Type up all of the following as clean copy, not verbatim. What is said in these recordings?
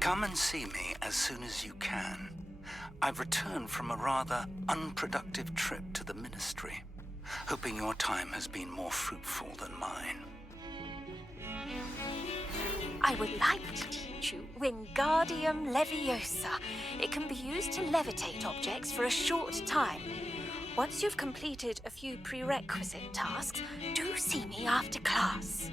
Come and see me as soon as you can. I've returned from a rather unproductive trip to the Ministry, hoping your time has been more fruitful than mine. I would like to teach you Wingardium Leviosa. It can be used to levitate objects for a short time. Once you've completed a few prerequisite tasks, do see me after class.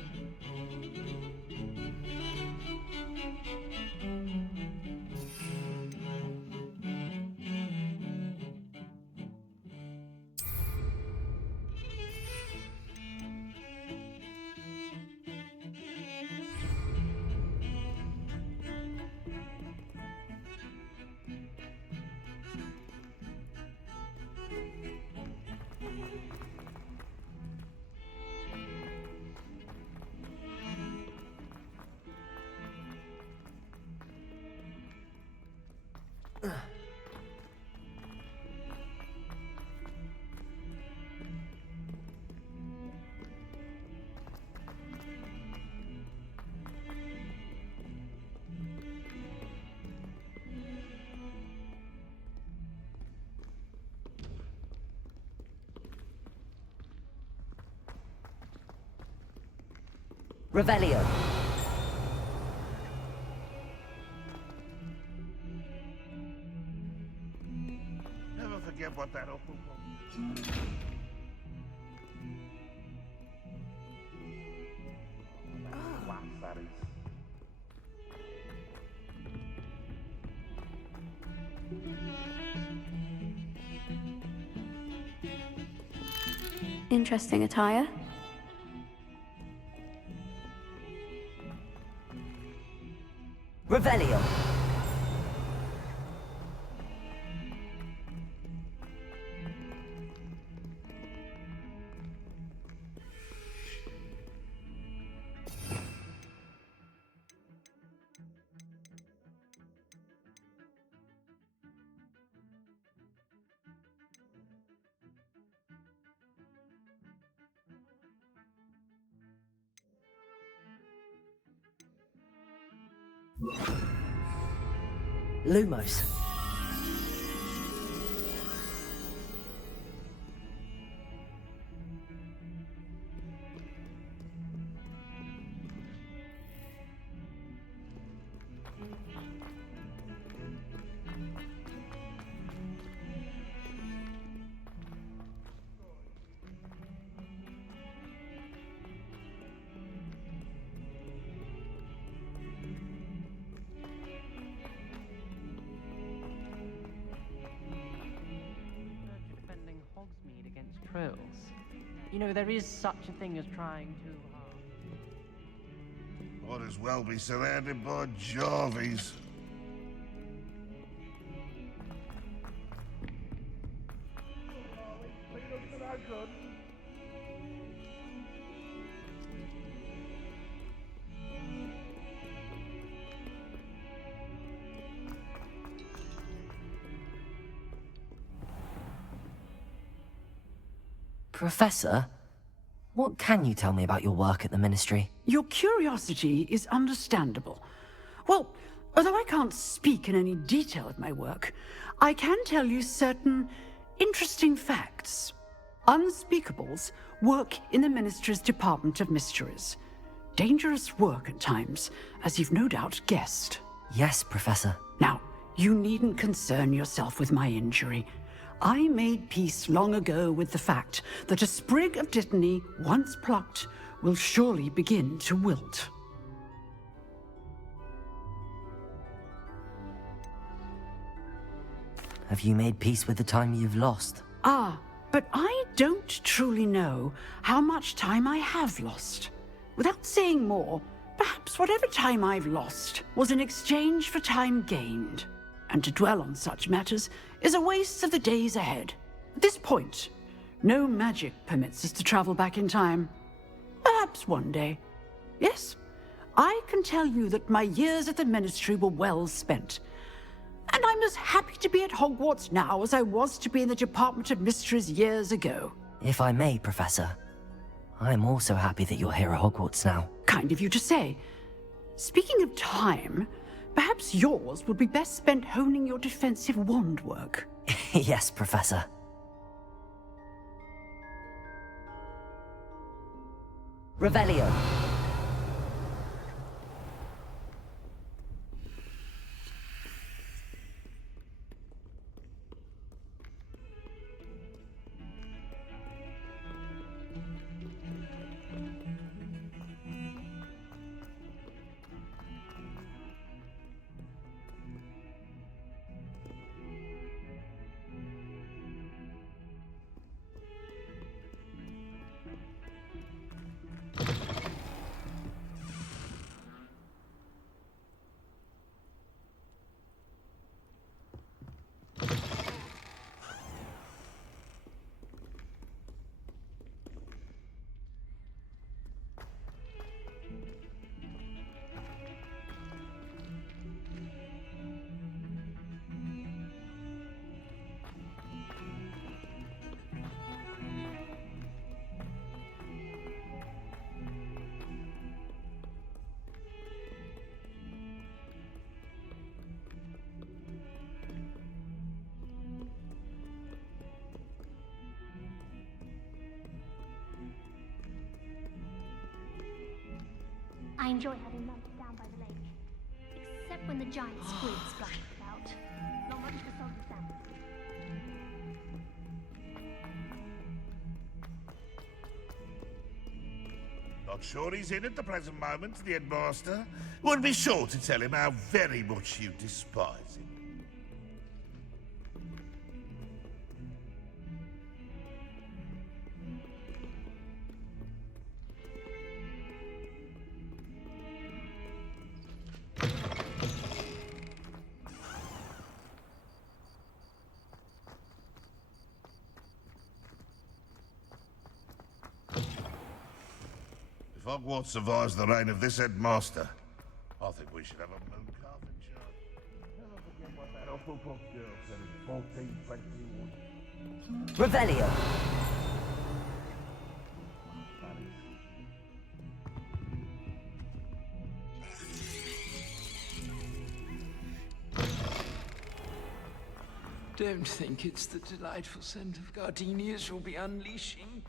Revelio. Never forget what that open was. Interesting attire. Revelio. Lumos. You know, there is such a thing as trying too hard. Might as well be surrounded by Jarvies. Professor, what can you tell me about your work at the Ministry? Your curiosity is understandable. Well, although I can't speak in any detail of my work, I can tell you certain interesting facts. Unspeakables work in the Ministry's Department of Mysteries. Dangerous work at times, as you've no doubt guessed. Yes, Professor. Now, you needn't concern yourself with my injury. I made peace long ago with the fact that a sprig of dittany, once plucked, will surely begin to wilt. Have you made peace with the time you've lost? Ah, but I don't truly know how much time I have lost. Without saying more, perhaps whatever time I've lost was in exchange for time gained. And to dwell on such matters is a waste of the days ahead. At this point, no magic permits us to travel back in time. Perhaps one day. Yes, I can tell you that my years at the Ministry were well spent. And I'm as happy to be at Hogwarts now as I was to be in the Department of Mysteries years ago. If I may, Professor, I'm also happy that you're here at Hogwarts now. Kind of you to say. Speaking of time, Perhaps yours would be best spent honing your defensive wand work. Yes, Professor. Revelio. I enjoy having lunch down by the lake. Except when the giant squids fly about. Not much for salty sandwiches. Not sure he's in at the present moment, the headmaster. Would be sure to tell him how very much you despise him. If Hogwarts survives the reign of this headmaster, I think we should have a moon calf in charge. Never forget what that Hufflepuff girl said in 1421. Revelio. Don't think it's the delightful scent of gardenias you'll be unleashing.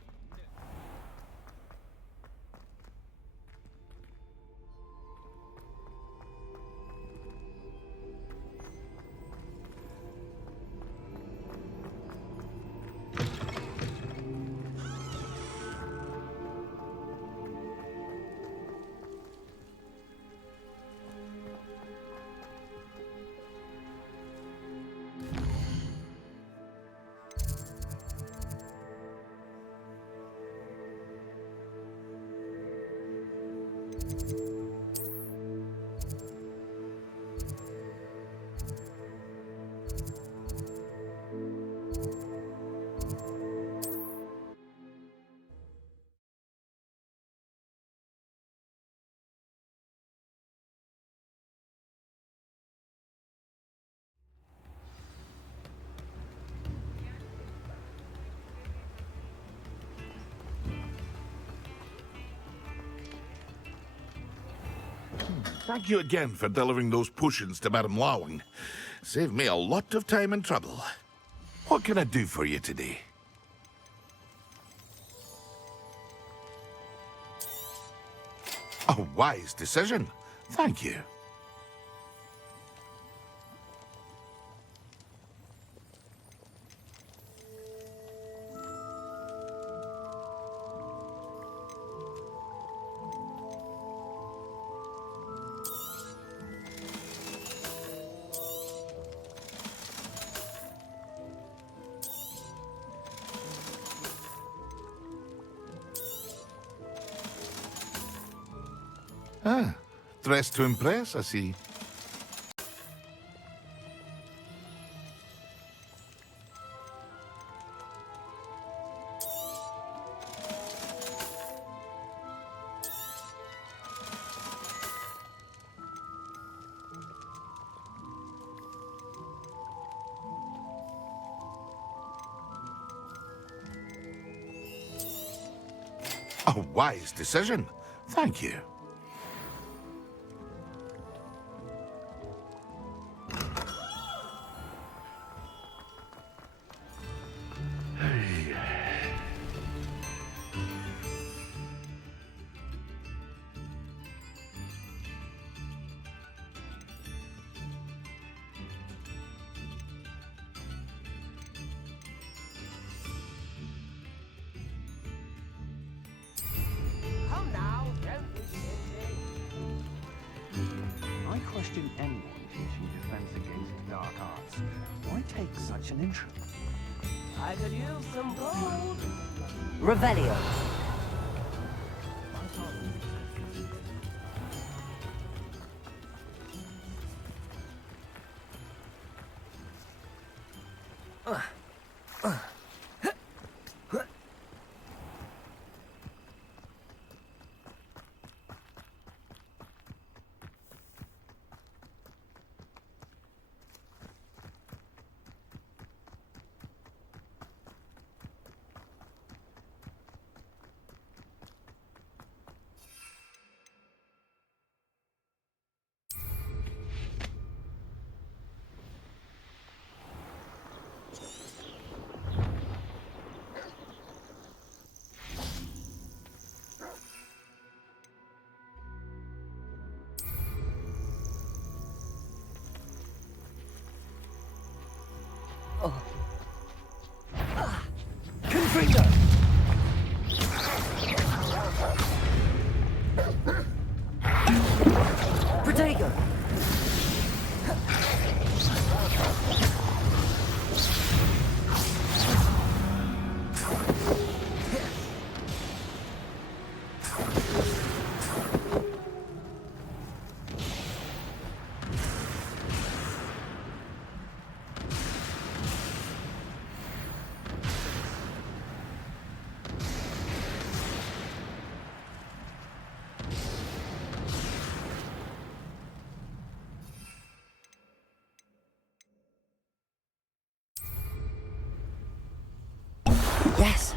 Thank you again for delivering those potions to Madame Lawing. Saved me a lot of time and trouble. What can I do for you today? A wise decision. Thank you. Ah, dressed to impress, I see. A wise decision. Thank you. question anyone teaching defense against dark arts. Why take such an interest? I could use some gold. Revelio. Confringo! Protego! Yes.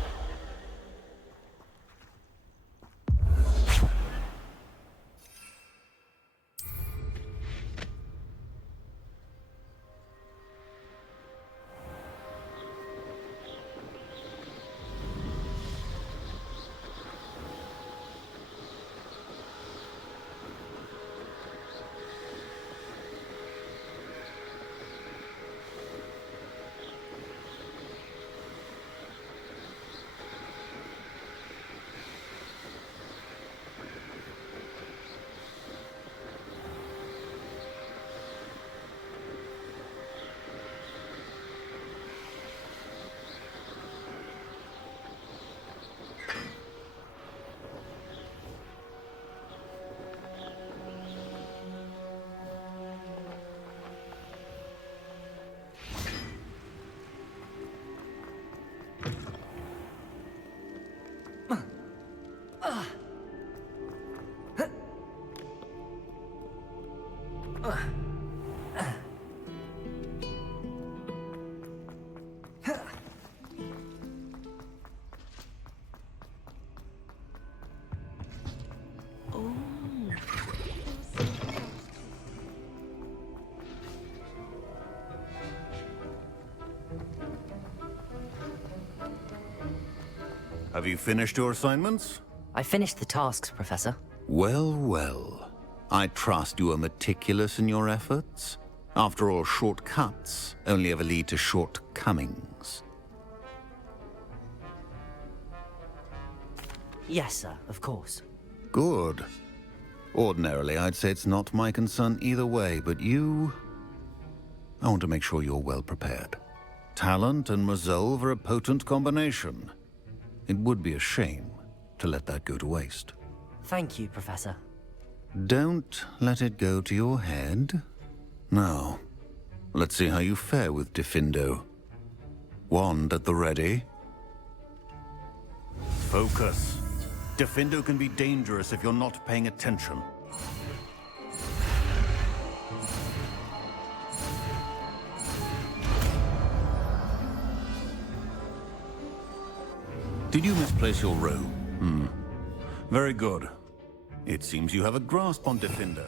Have you finished your assignments? I finished the tasks, Professor. Well, well. I trust you are meticulous in your efforts. After all, shortcuts only ever lead to shortcomings. Yes, sir, of course. Good. Ordinarily, I'd say it's not my concern either way, but you... I want to make sure you're well prepared. Talent and resolve are a potent combination. It would be a shame to let that go to waste. Thank you, Professor. Don't let it go to your head. Now, let's see how you fare with Diffindo. Wand at the ready. Focus. Diffindo can be dangerous if you're not paying attention. Did you misplace your row? Very good. It seems you have a grasp on Diffindo.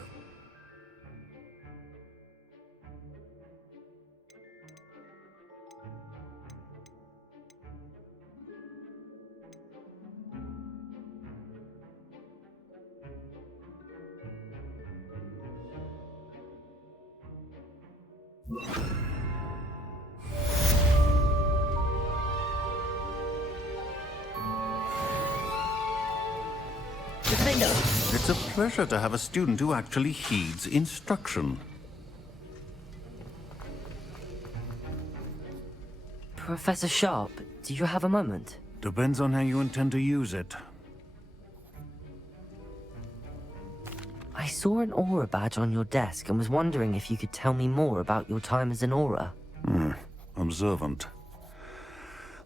Defender! It's a pleasure to have a student who actually heeds instruction. Professor Sharp, do you have a moment? Depends on how you intend to use it. I saw an aura badge on your desk and was wondering if you could tell me more about your time as an aura. Observant.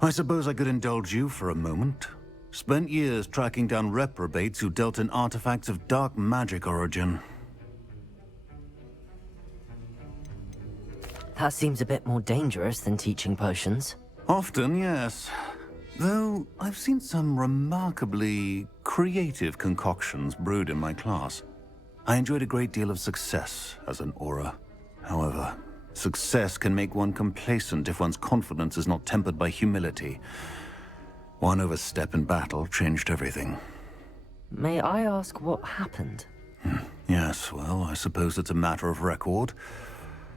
I suppose I could indulge you for a moment. Spent years tracking down reprobates who dealt in artifacts of dark magic origin. That seems a bit more dangerous than teaching potions. Often, yes. Though I've seen some remarkably creative concoctions brewed in my class. I enjoyed a great deal of success as an aura. However, success can make one complacent if one's confidence is not tempered by humility. One overstep in battle changed everything. May I ask what happened? Yes, well, I suppose it's a matter of record.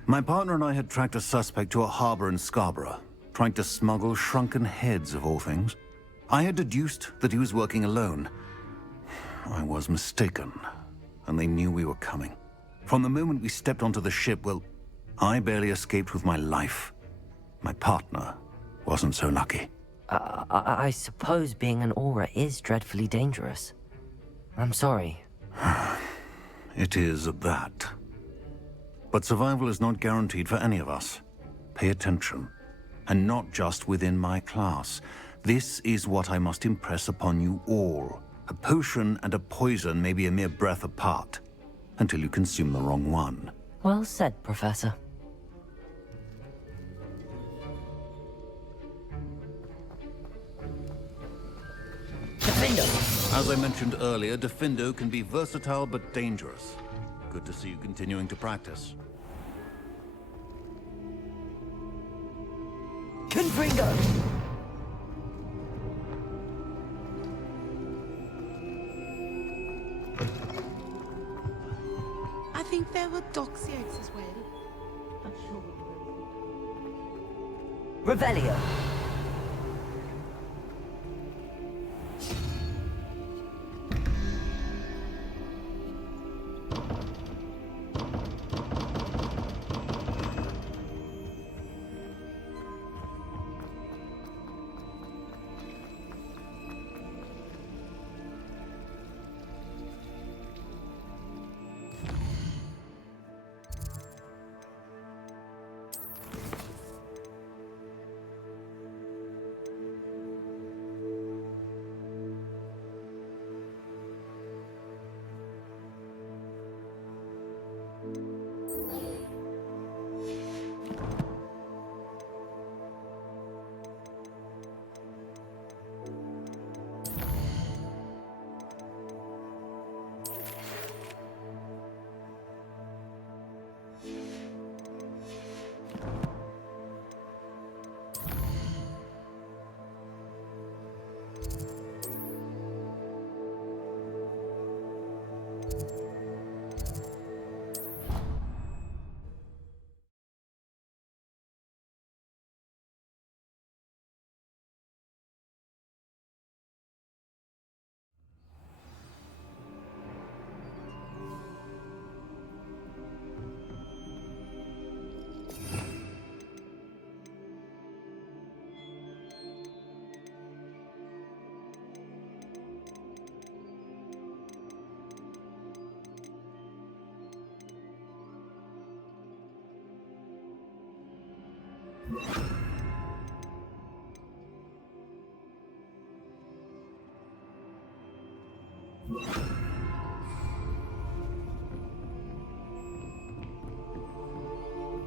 My partner and I had tracked a suspect to a harbor in Scarborough, trying to smuggle shrunken heads of all things. I had deduced that he was working alone. I was mistaken, and they knew we were coming. From the moment we stepped onto the ship, well, I barely escaped with my life. My partner wasn't so lucky. I suppose being an aura is dreadfully dangerous. I'm sorry. It is at that. But survival is not guaranteed for any of us. Pay attention. And not just within my class. This is what I must impress upon you all. A potion and a poison may be a mere breath apart, until you consume the wrong one. Well said, Professor. Defindo! As I mentioned earlier, Defindo can be versatile but dangerous. Good to see you continuing to practice. Confringo! I think there were Doxiotes as well. I'm sure. Revelio!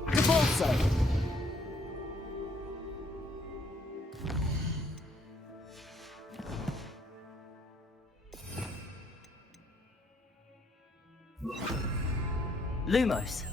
Repulso! Lumos!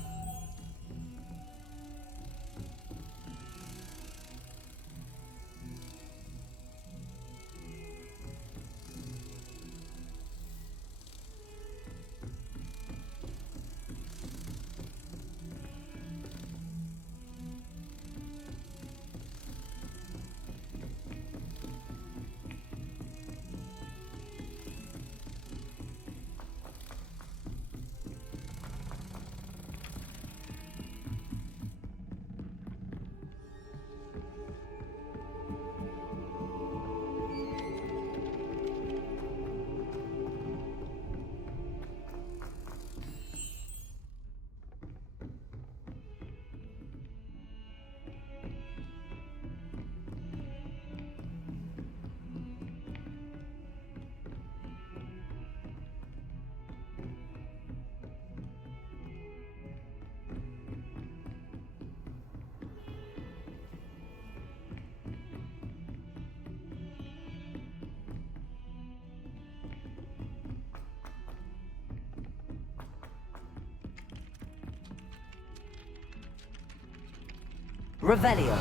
Revelio.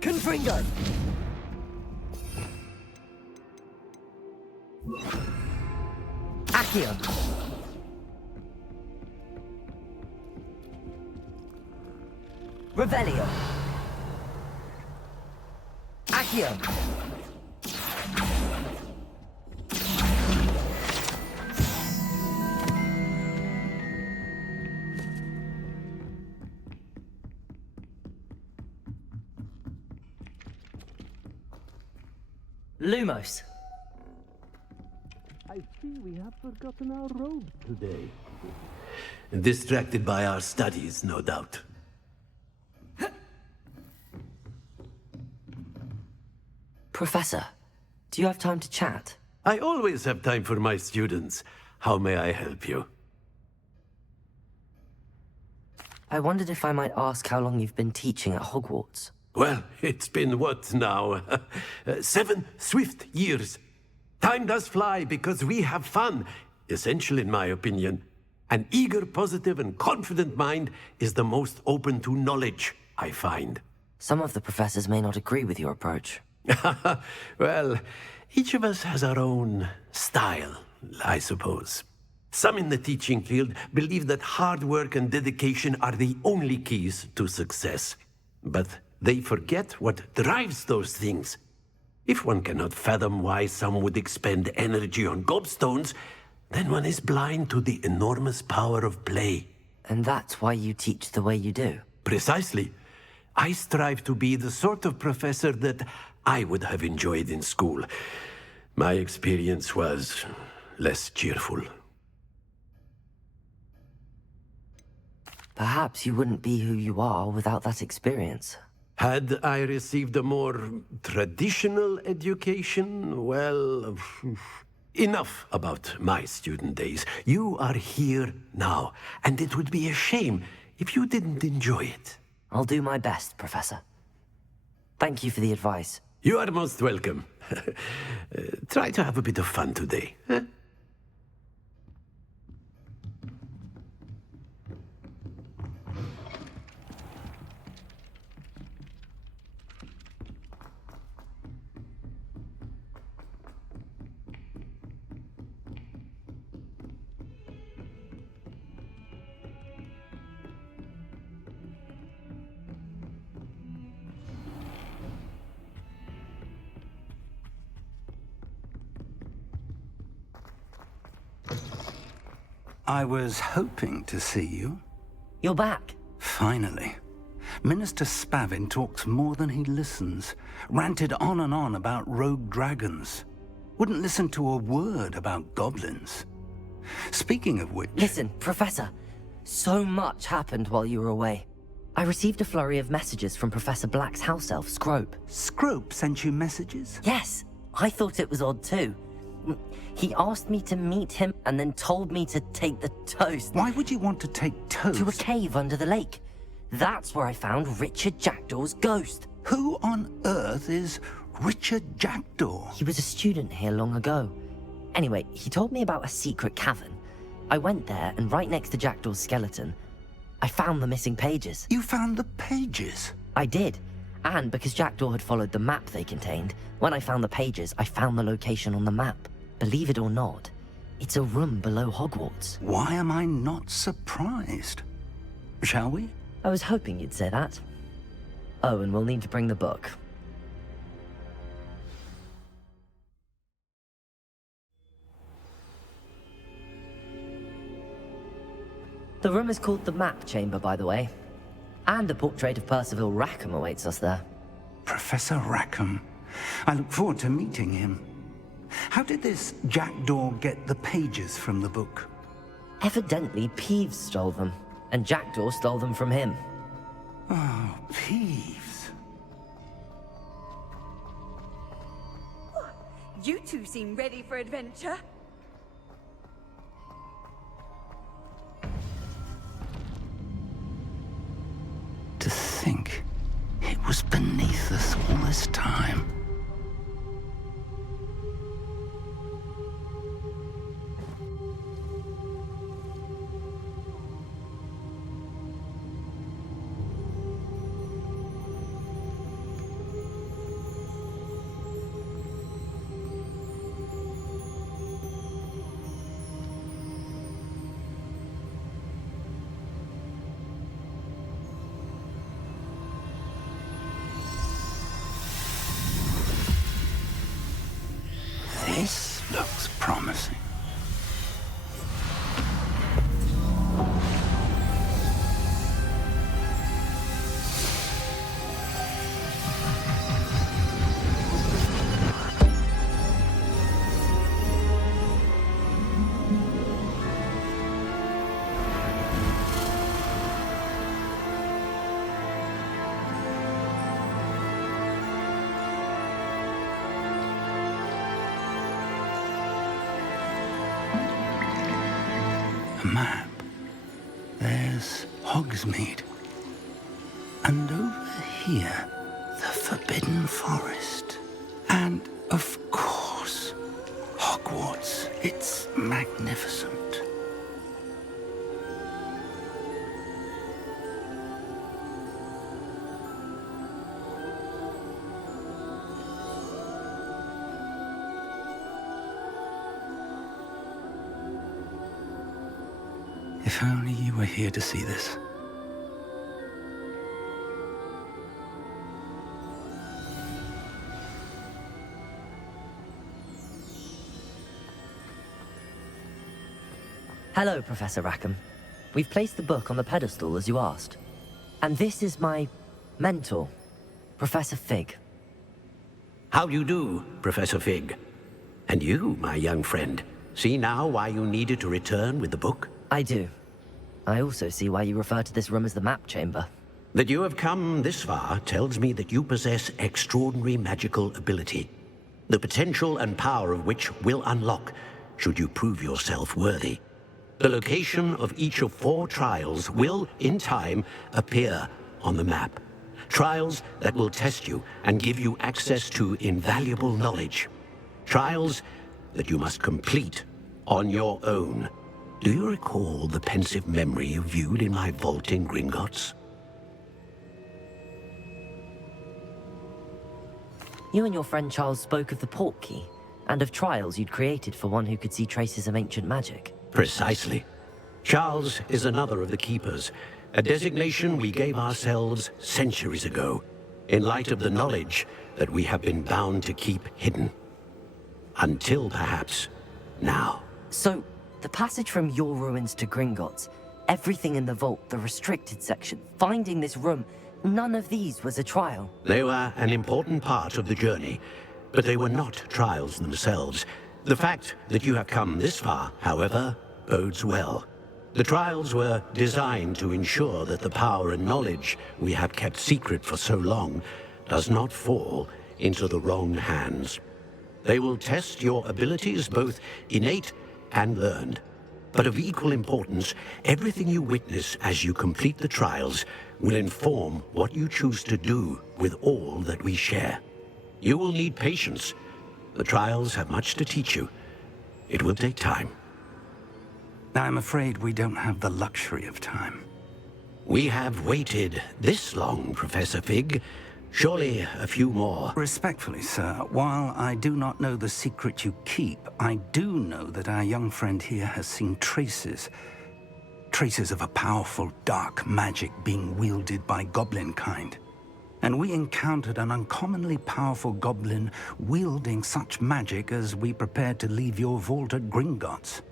Confringo. Accio. Revelio. Accio. Lumos. I see we have forgotten our robes today. Distracted by our studies, no doubt. Professor, do you have time to chat? I always have time for my students. How may I help you? I wondered if I might ask how long you've been teaching at Hogwarts. Well, it's been what now? 7 swift years. Time does fly because we have fun. Essential in my opinion. An eager, positive, and confident mind is the most open to knowledge, I find. Some of the professors may not agree with your approach. Well, each of us has our own style, I suppose. Some in the teaching field believe that hard work and dedication are the only keys to success. But they forget what drives those things. If one cannot fathom why some would expend energy on gobstones, then one is blind to the enormous power of play. And that's why you teach the way you do? Precisely. I strive to be the sort of professor that I would have enjoyed in school. My experience was less cheerful. Perhaps you wouldn't be who you are without that experience. Had I received a more traditional education, well, enough about my student days. You are here now, and it would be a shame if you didn't enjoy it. I'll do my best, Professor. Thank you for the advice. You are most welcome. Try to have a bit of fun today. Huh? I was hoping to see you. You're back. Finally. Minister Spavin talks more than he listens. Ranted on and on about rogue dragons. Wouldn't listen to a word about goblins. Speaking of which... Listen, Professor. So much happened while you were away. I received a flurry of messages from Professor Black's house elf, Scrope. Scrope sent you messages? Yes. I thought it was odd too. He asked me to meet him and then told me to take the toast. Why would you want to take toast? To a cave under the lake. That's where I found Richard Jackdaw's ghost. Who on earth is Richard Jackdaw? He was a student here long ago. Anyway, he told me about a secret cavern. I went there, and right next to Jackdaw's skeleton, I found the missing pages. You found the pages? I did. And because Jackdaw had followed the map they contained, when I found the pages, I found the location on the map. Believe it or not, it's a room below Hogwarts. Why am I not surprised? Shall we? I was hoping you'd say that. Oh, and we'll need to bring the book. The room is called the Map Chamber, by the way. And a portrait of Percival Rackham awaits us there. Professor Rackham. I look forward to meeting him. How did this Jackdaw get the pages from the book? Evidently, Peeves stole them, and Jackdaw stole them from him. Oh, Peeves. You two seem ready for adventure. To think was beneath us all this time. This looks promising. A map. There's Hogsmeade. And over here, the Forbidden Forest. And, of course, Hogwarts. It's magnificent. If only you were here to see this. Hello, Professor Rackham. We've placed the book on the pedestal as you asked. And this is my mentor, Professor Fig. How do you do, Professor Fig? And you, my young friend, see now why you needed to return with the book? I do. I also see why you refer to this room as the map chamber. That you have come this far tells me that you possess extraordinary magical ability, the potential and power of which will unlock should you prove yourself worthy. The location of each of 4 trials will, in time, appear on the map. Trials that will test you and give you access to invaluable knowledge. Trials that you must complete on your own. Do you recall the pensive memory you viewed in my vault in Gringotts? You and your friend Charles spoke of the portkey, and of trials you'd created for one who could see traces of ancient magic. Precisely. Charles is another of the Keepers, a designation we gave ourselves centuries ago, in light of the knowledge that we have been bound to keep hidden. Until perhaps now. So, the passage from your ruins to Gringotts, everything in the vault, the restricted section, finding this room, none of these was a trial. They were an important part of the journey, but they were not trials themselves. The fact that you have come this far, however, bodes well. The trials were designed to ensure that the power and knowledge we have kept secret for so long does not fall into the wrong hands. They will test your abilities, both innate and learned. But of equal importance, everything you witness as you complete the trials will inform what you choose to do with all that we share. You will need patience. The trials have much to teach you. It will take time. I'm afraid we don't have the luxury of time. We have waited this long, Professor Fig. Surely a few more. Respectfully, sir, while I do not know the secret you keep, I do know that our young friend here has seen traces of a powerful dark magic being wielded by goblin kind. And we encountered an uncommonly powerful goblin wielding such magic as we prepared to leave your vault at Gringotts.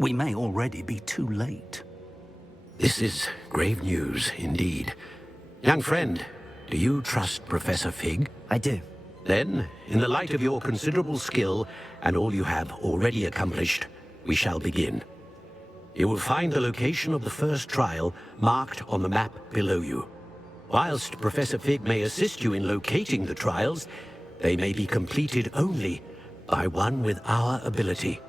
We may already be too late. This is grave news indeed. Young friend, do you trust Professor Fig? I do. Then, in the light of your considerable skill and all you have already accomplished, we shall begin. You will find the location of the first trial marked on the map below you. Whilst Professor Fig may assist you in locating the trials, they may be completed only by one with our ability.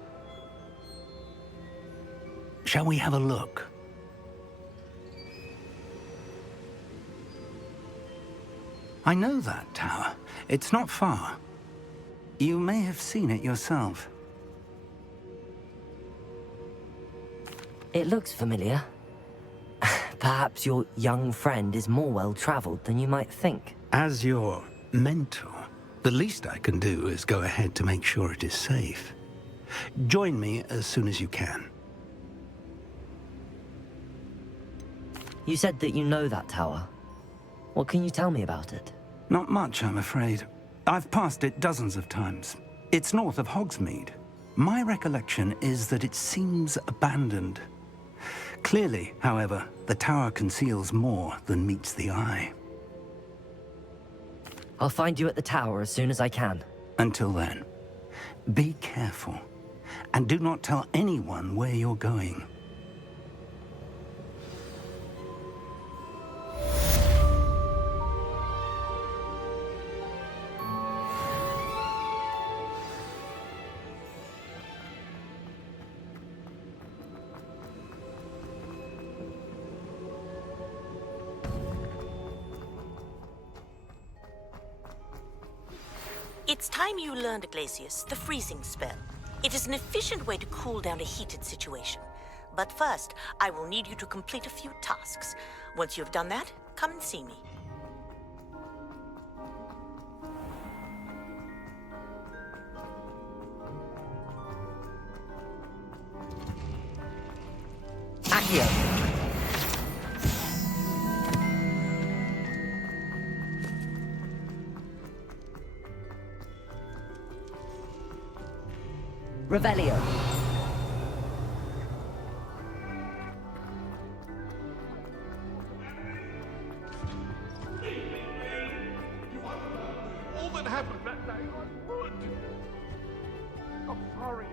Shall we have a look? I know that tower. It's not far. You may have seen it yourself. It looks familiar. Perhaps your young friend is more well-traveled than you might think. As your mentor, the least I can do is go ahead to make sure it is safe. Join me as soon as you can. You said that you know that tower. What can you tell me about it? Not much, I'm afraid. I've passed it dozens of times. It's north of Hogsmeade. My recollection is that it seems abandoned. Clearly, however, the tower conceals more than meets the eye. I'll find you at the tower as soon as I can. Until then, be careful, and do not tell anyone where you're going. It's time you learned, Glacius, the freezing spell. It is an efficient way to cool down a heated situation. But first, I will need you to complete a few tasks. Once you've done that, come and see me. Accio! Revelio. All that happened that day was good. I'm sorry.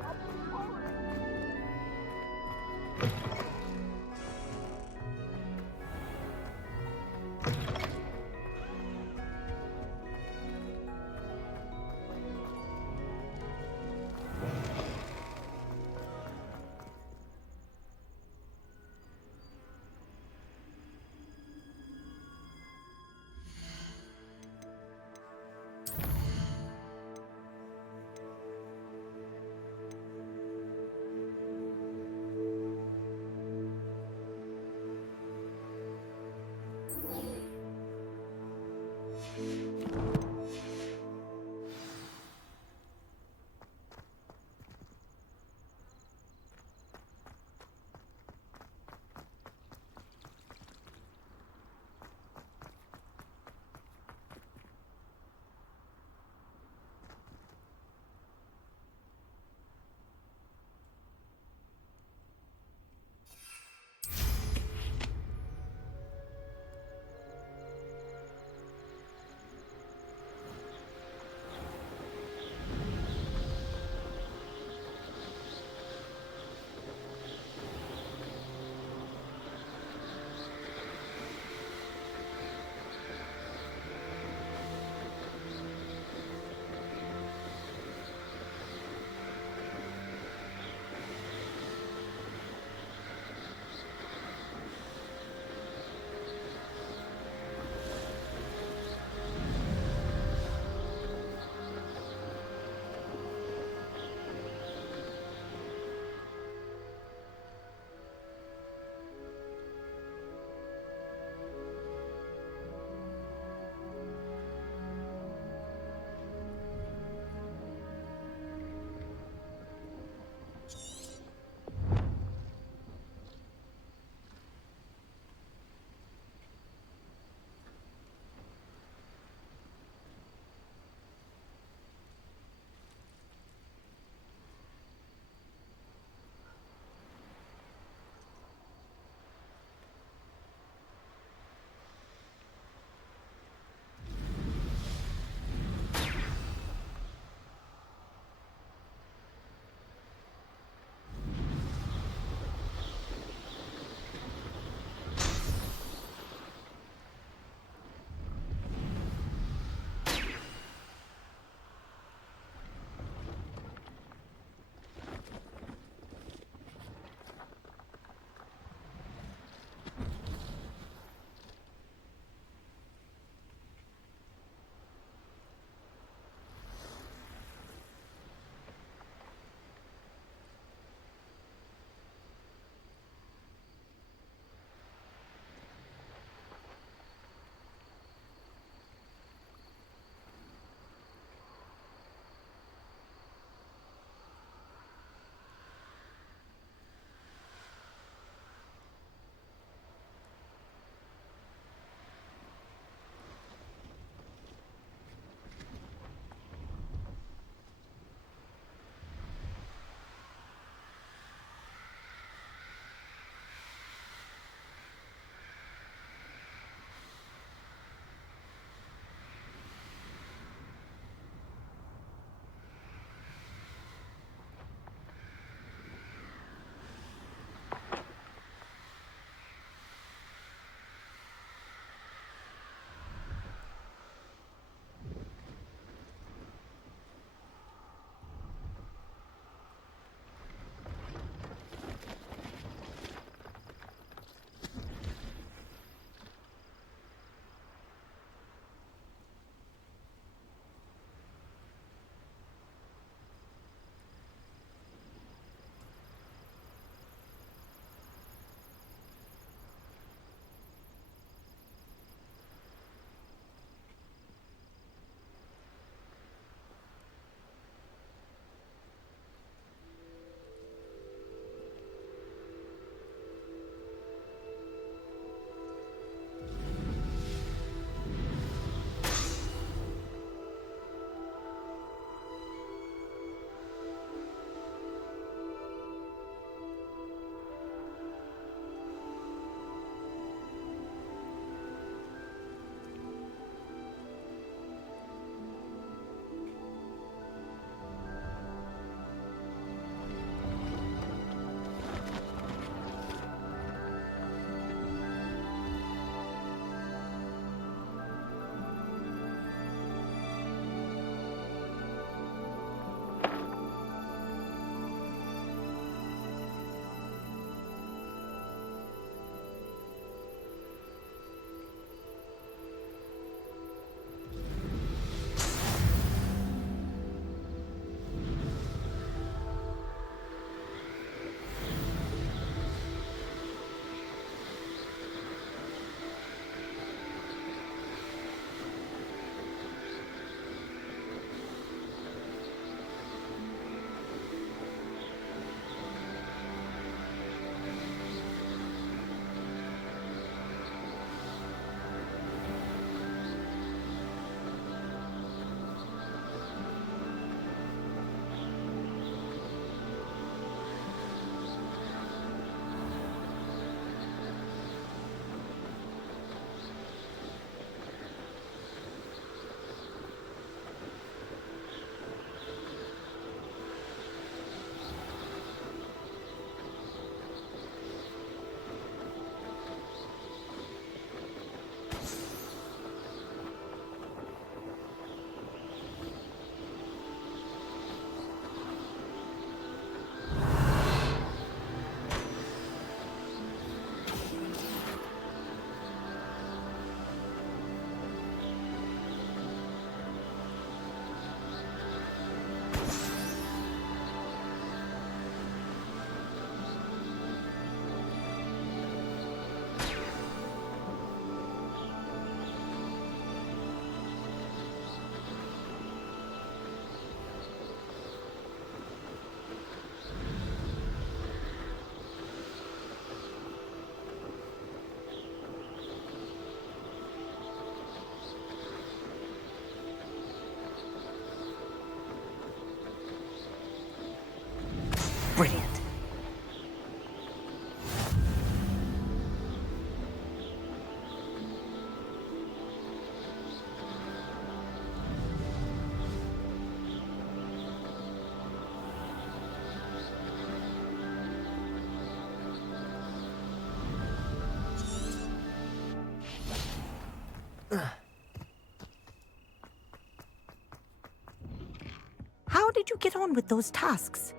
you get on with those tasks?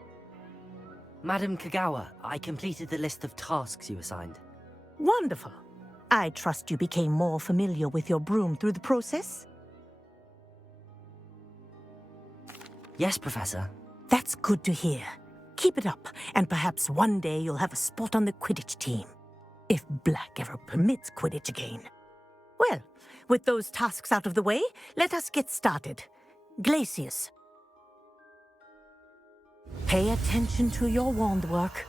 Madam Kagawa, I completed the list of tasks you assigned. Wonderful. I trust you became more familiar with your broom through the process? Yes, Professor. That's good to hear. Keep it up, and perhaps one day you'll have a spot on the Quidditch team. If Black ever permits Quidditch again. Well, with those tasks out of the way, let us get started. Glacius. Pay attention to your wand work.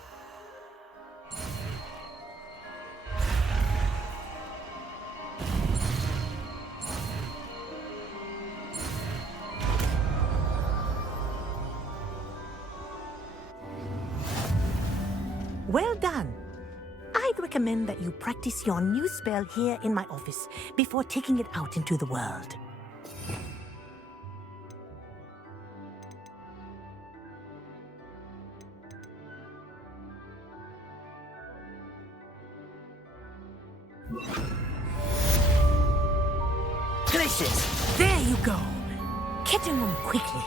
Well done. I'd recommend that you practice your new spell here in my office before taking it out into the world. Glacius! There you go. Get in them quickly.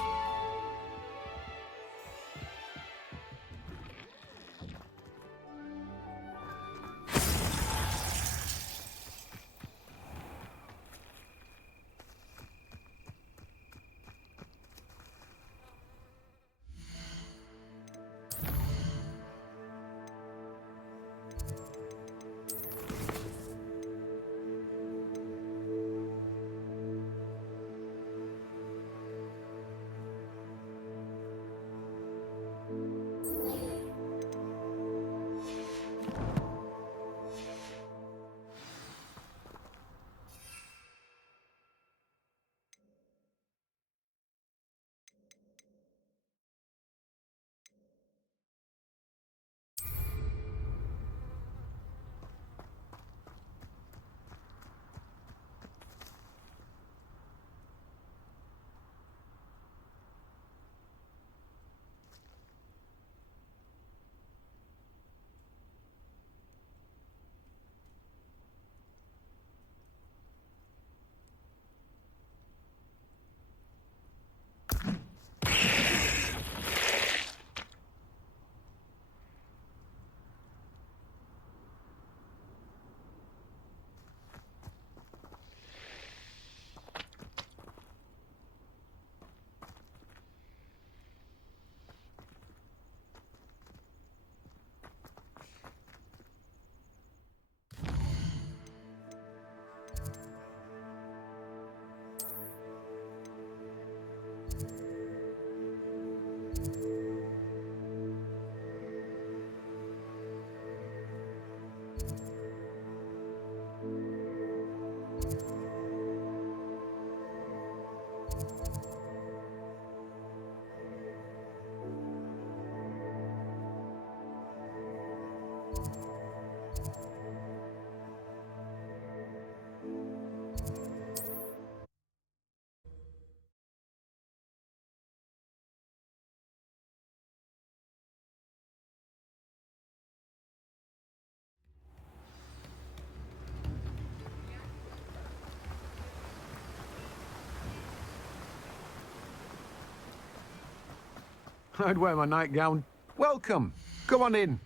I'd wear my nightgown. Welcome. Come on in.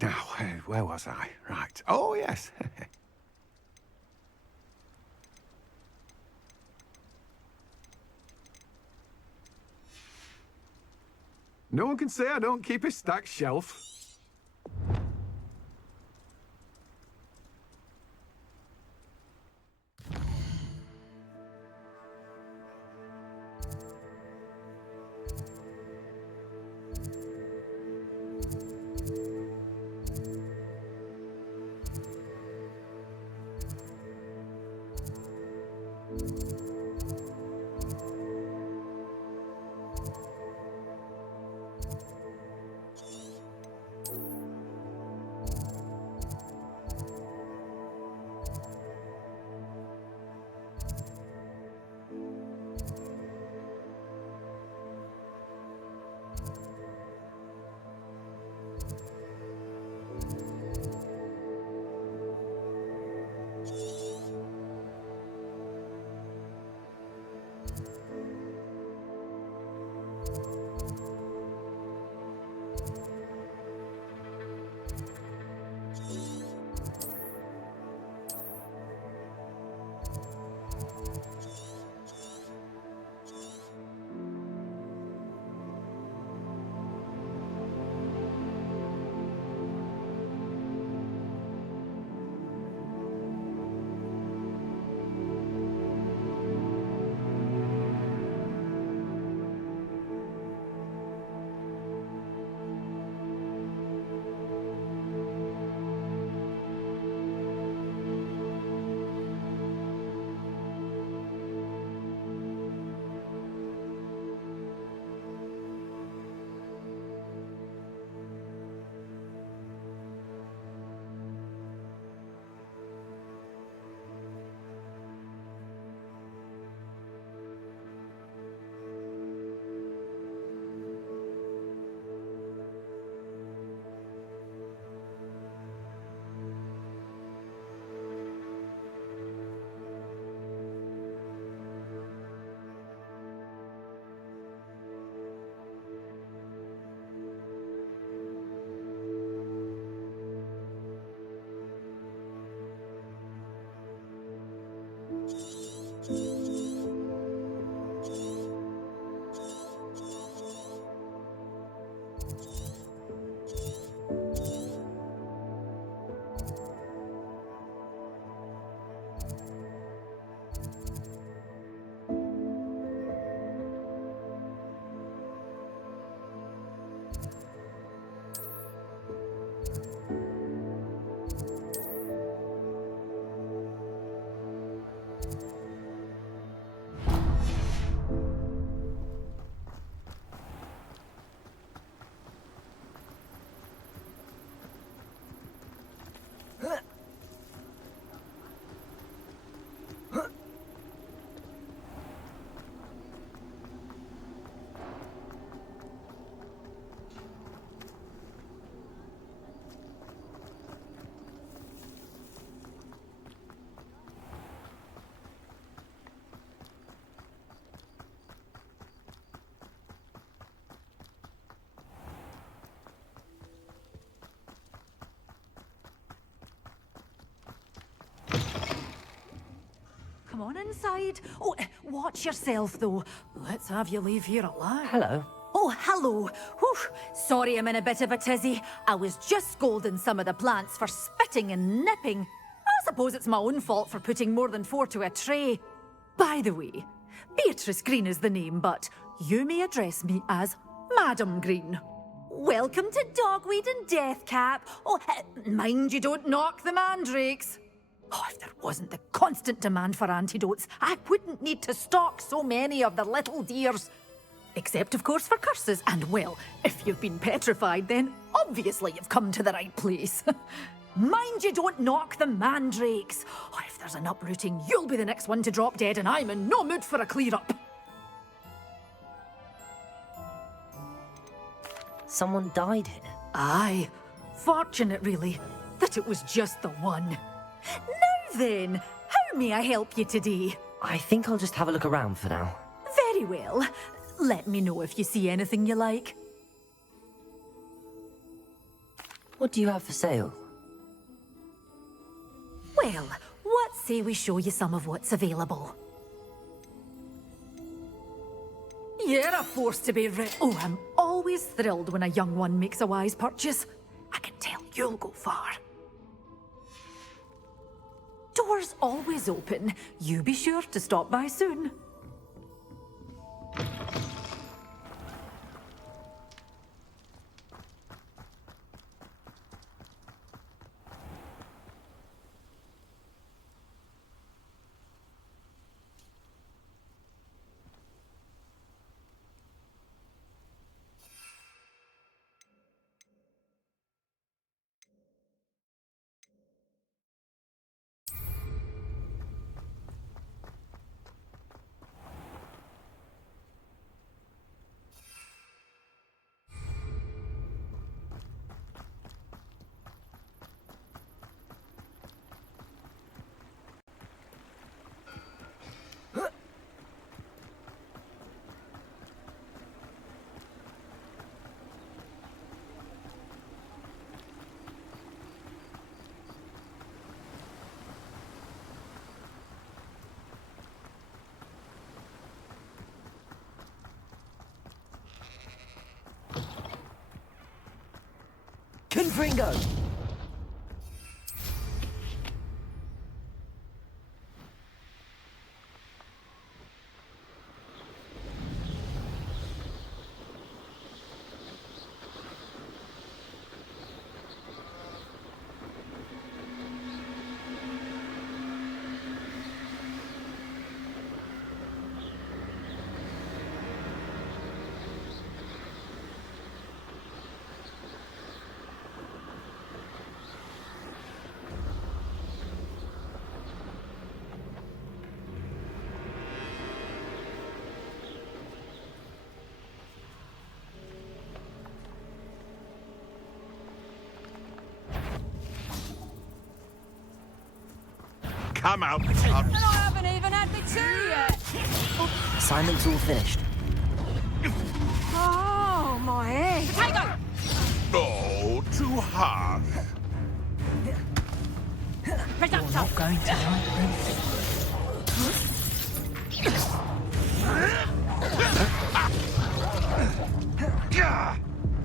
Now, where was I? Right. Oh, yes. No one can say I don't keep a stacked shelf. come on inside. Oh, watch yourself, though. Let's have you leave here alive. Hello. Oh, hello. Whew. Sorry I'm in a bit of a tizzy. I was just scolding some of the plants for spitting and nipping. I suppose it's my own fault for putting more than 4 to a tray. By the way, Beatrice Green is the name, but you may address me as Madam Green. Welcome to Dogweed and Deathcap. Oh, mind you don't knock the mandrakes. Oh, if there wasn't the constant demand for antidotes, I wouldn't need to stock so many of the little dears. Except, of course, for curses. And, well, if you've been petrified, then obviously you've come to the right place. Mind you don't knock the mandrakes. Oh, if there's an uprooting, you'll be the next one to drop dead, and I'm in no mood for a clear-up. Someone died here? Aye. Fortunate, really, that it was just the one. Now then, how may I help you today? I think I'll just have a look around for now. Very well. Let me know if you see anything you like. What do you have for sale? Well, what say we show you some of what's available? You're a force to be Oh, I'm always thrilled when a young one makes a wise purchase. I can tell you'll go far. Doors always open. You be sure to stop by soon. Confringo! Come out, And I haven't even had my tea yet. Assignment's all finished. Oh, my head. Potato! Oh, too harsh. I'm not going to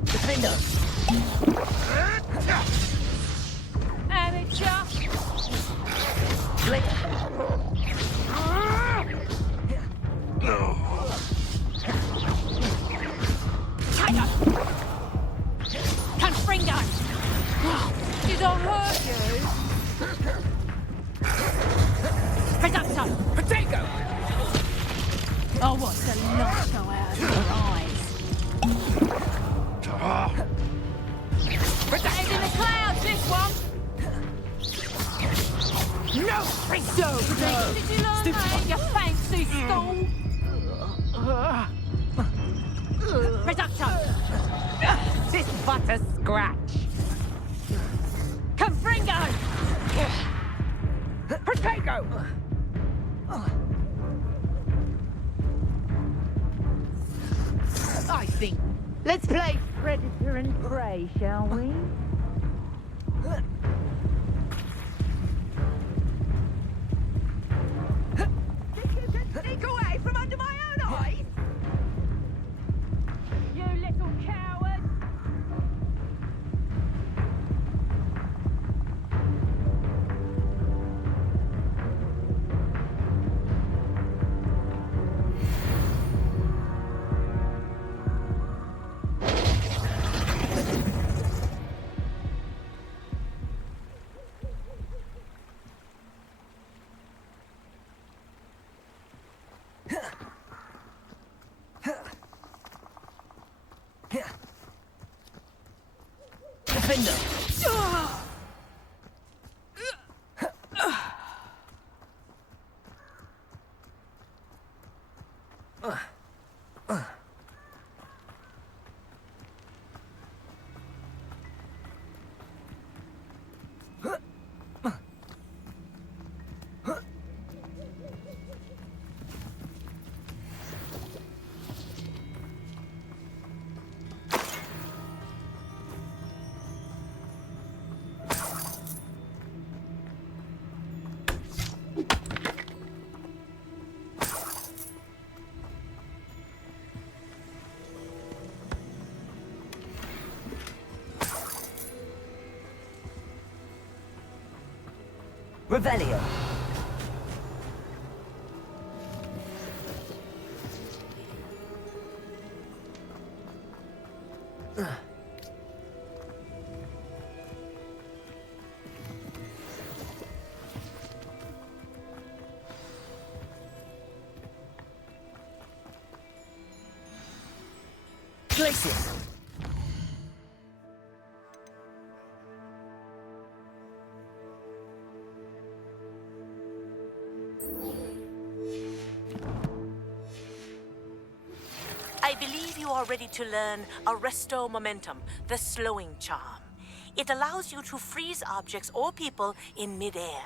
Defender! Amateur! Blake! Confringo! Did I hurt you? Reducto! Potato! Oh, what's the light go out of your eyes? Head in the clouds, this one! No! So, did you learn that in your fancy school? Reducto! This but a scratch. Confringo! Potato! I think. Let's play Predator and Prey, shall we? Confringo! Revelio. Places. I believe you are ready to learn Arresto Momentum, the slowing charm. It allows you to freeze objects or people in midair.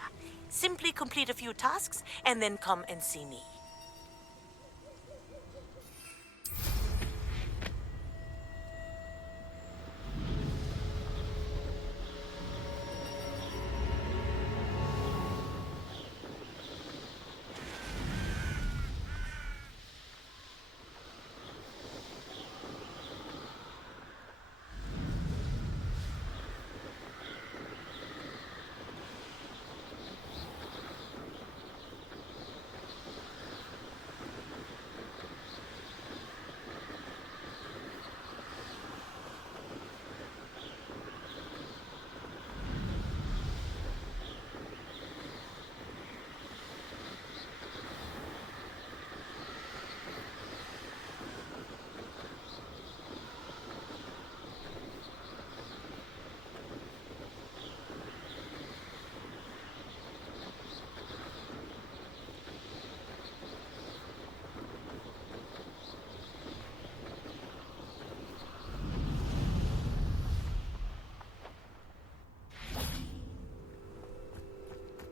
Simply complete a few tasks and then come and see me.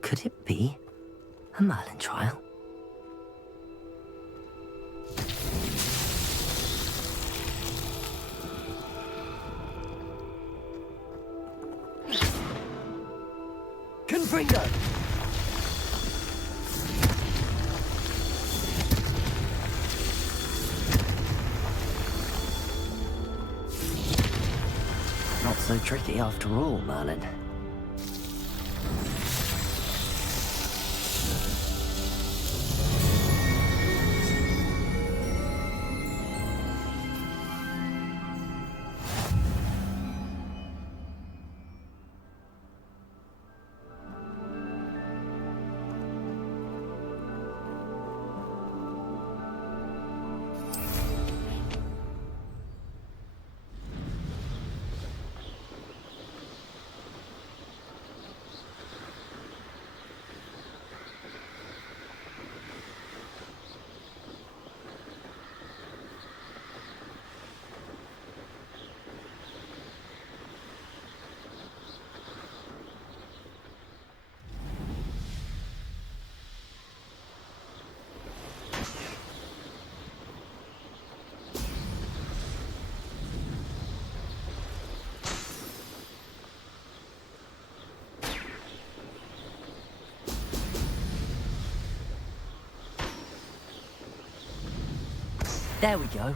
Could it be a Merlin trial? Confringo! Not so tricky after all, Merlin. There we go.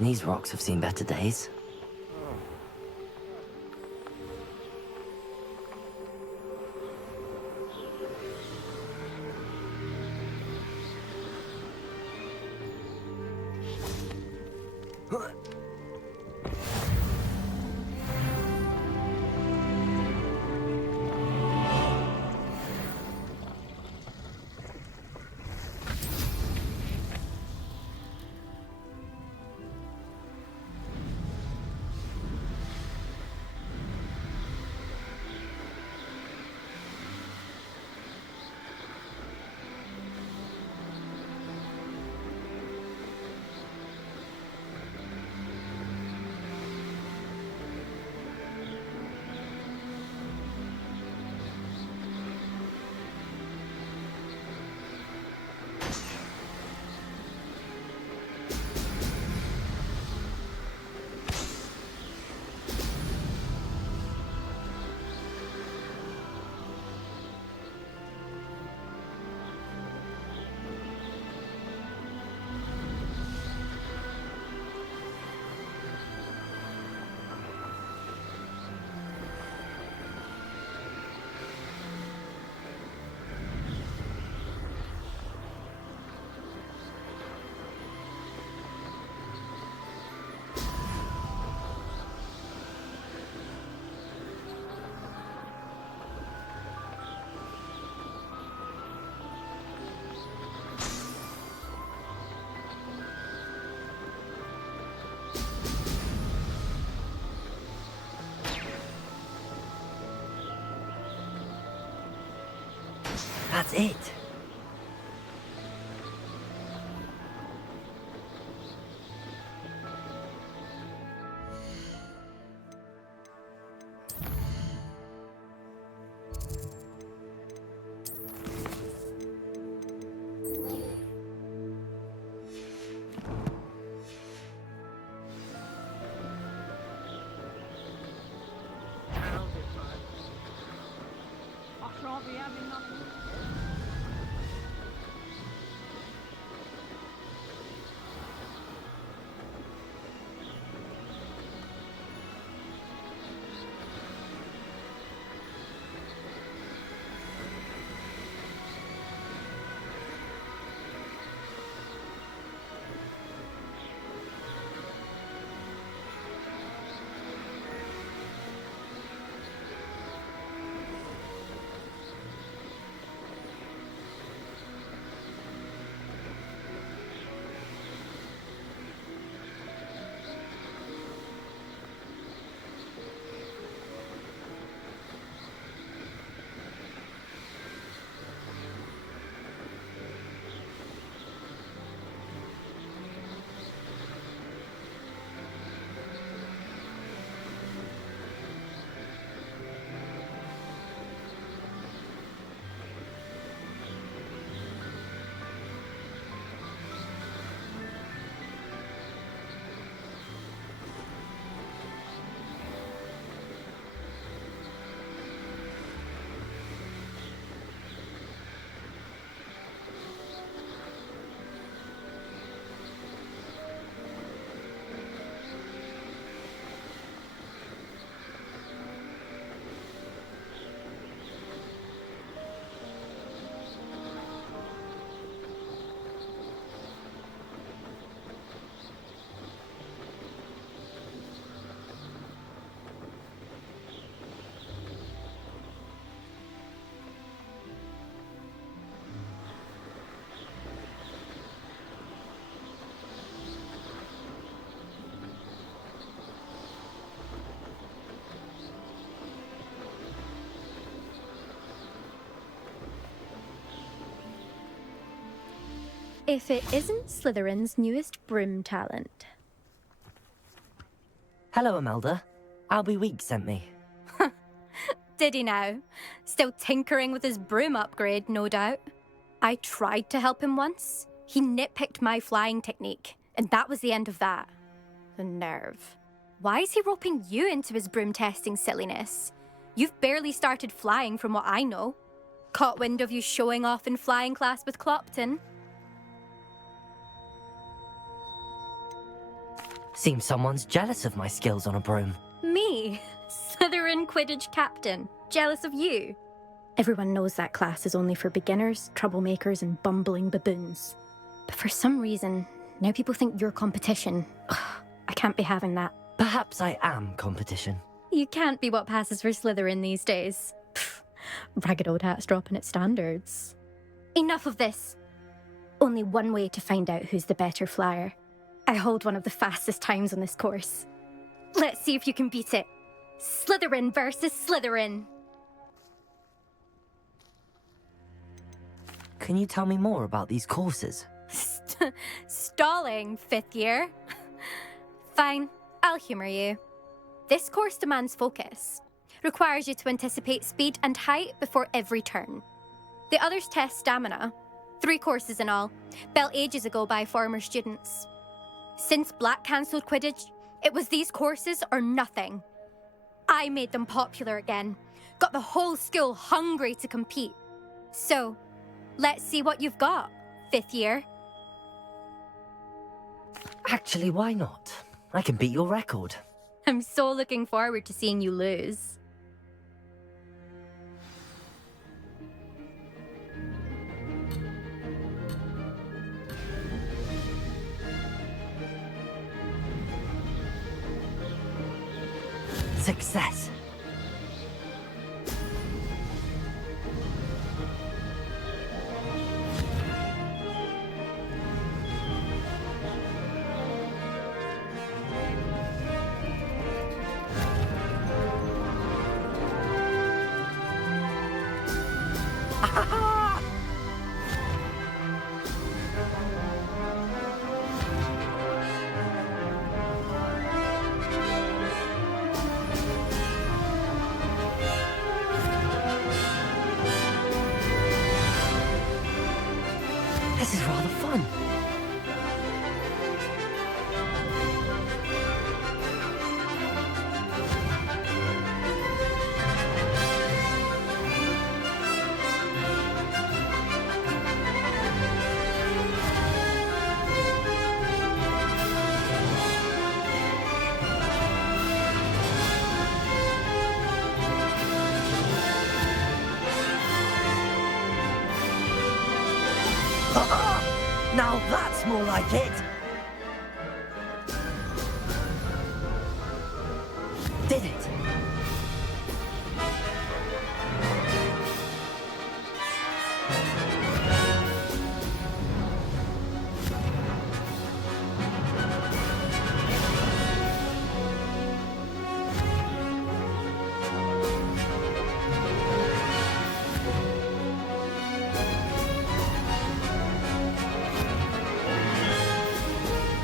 These rocks have seen better days. That's it. I shan't be having nothing. If it isn't Slytherin's newest broom talent. Hello, Imelda. Albie Weeks sent me. Did he now? Still tinkering with his broom upgrade, no doubt. I tried to help him once. He nitpicked my flying technique, and that was the end of that. The nerve. Why is he roping you into his broom testing silliness? You've barely started flying from what I know. Caught wind of you showing off in flying class with Clopton. Seems someone's jealous of my skills on a broom. Me? Slytherin Quidditch captain. Jealous of you? Everyone knows that class is only for beginners, troublemakers, and bumbling baboons. But for some reason, now people think you're competition. Ugh, I can't be having that. Perhaps I am competition. You can't be what passes for Slytherin these days. Pfft, ragged old hat's dropping its standards. Enough of this. Only one way to find out who's the better flyer. I hold one of the fastest times on this course. Let's see if you can beat it. Slytherin versus Slytherin. Can you tell me more about these courses? Stalling, 5th year. Fine, I'll humour you. This course demands focus. Requires you to anticipate speed and height before every turn. The others test stamina. 3 courses in all, built ages ago by former students. Since Black cancelled Quidditch, it was these courses or nothing. I made them popular again, got the whole school hungry to compete. So, let's see what you've got, 5th year. Actually, why not? I can beat your record. I'm so looking forward to seeing you lose. Success. This is rather fun. Now that's more like it! Did it!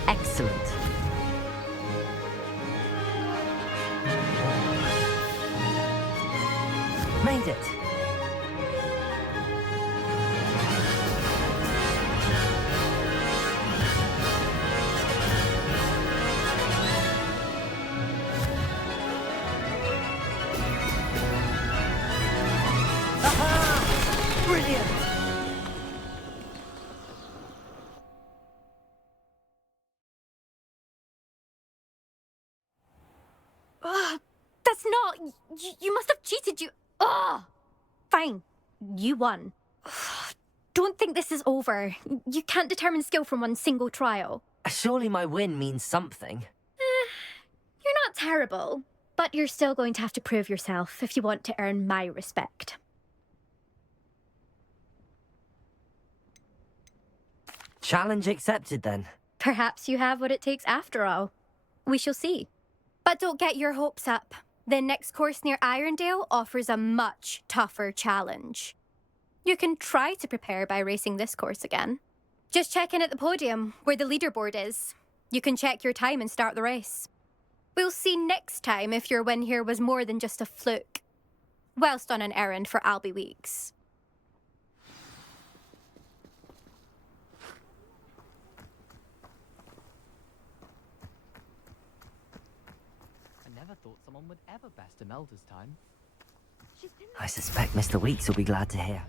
Excellent. Made it. Aha! Brilliant! That's not... You must have cheated, you... Fine. You won. Don't think this is over. You can't determine skill from one single trial. Surely my win means something. You're not terrible, but you're still going to have to prove yourself if you want to earn my respect. Challenge accepted, then. Perhaps you have what it takes after all. We shall see. But don't get your hopes up. The next course near Irondale offers a much tougher challenge. You can try to prepare by racing this course again. Just check in at the podium, where the leaderboard is. You can check your time and start the race. We'll see next time if your win here was more than just a fluke. Whilst on an errand for Albie Weeks. I never thought someone would ever best Imelda's time. I suspect Mr. Weeks will be glad to hear.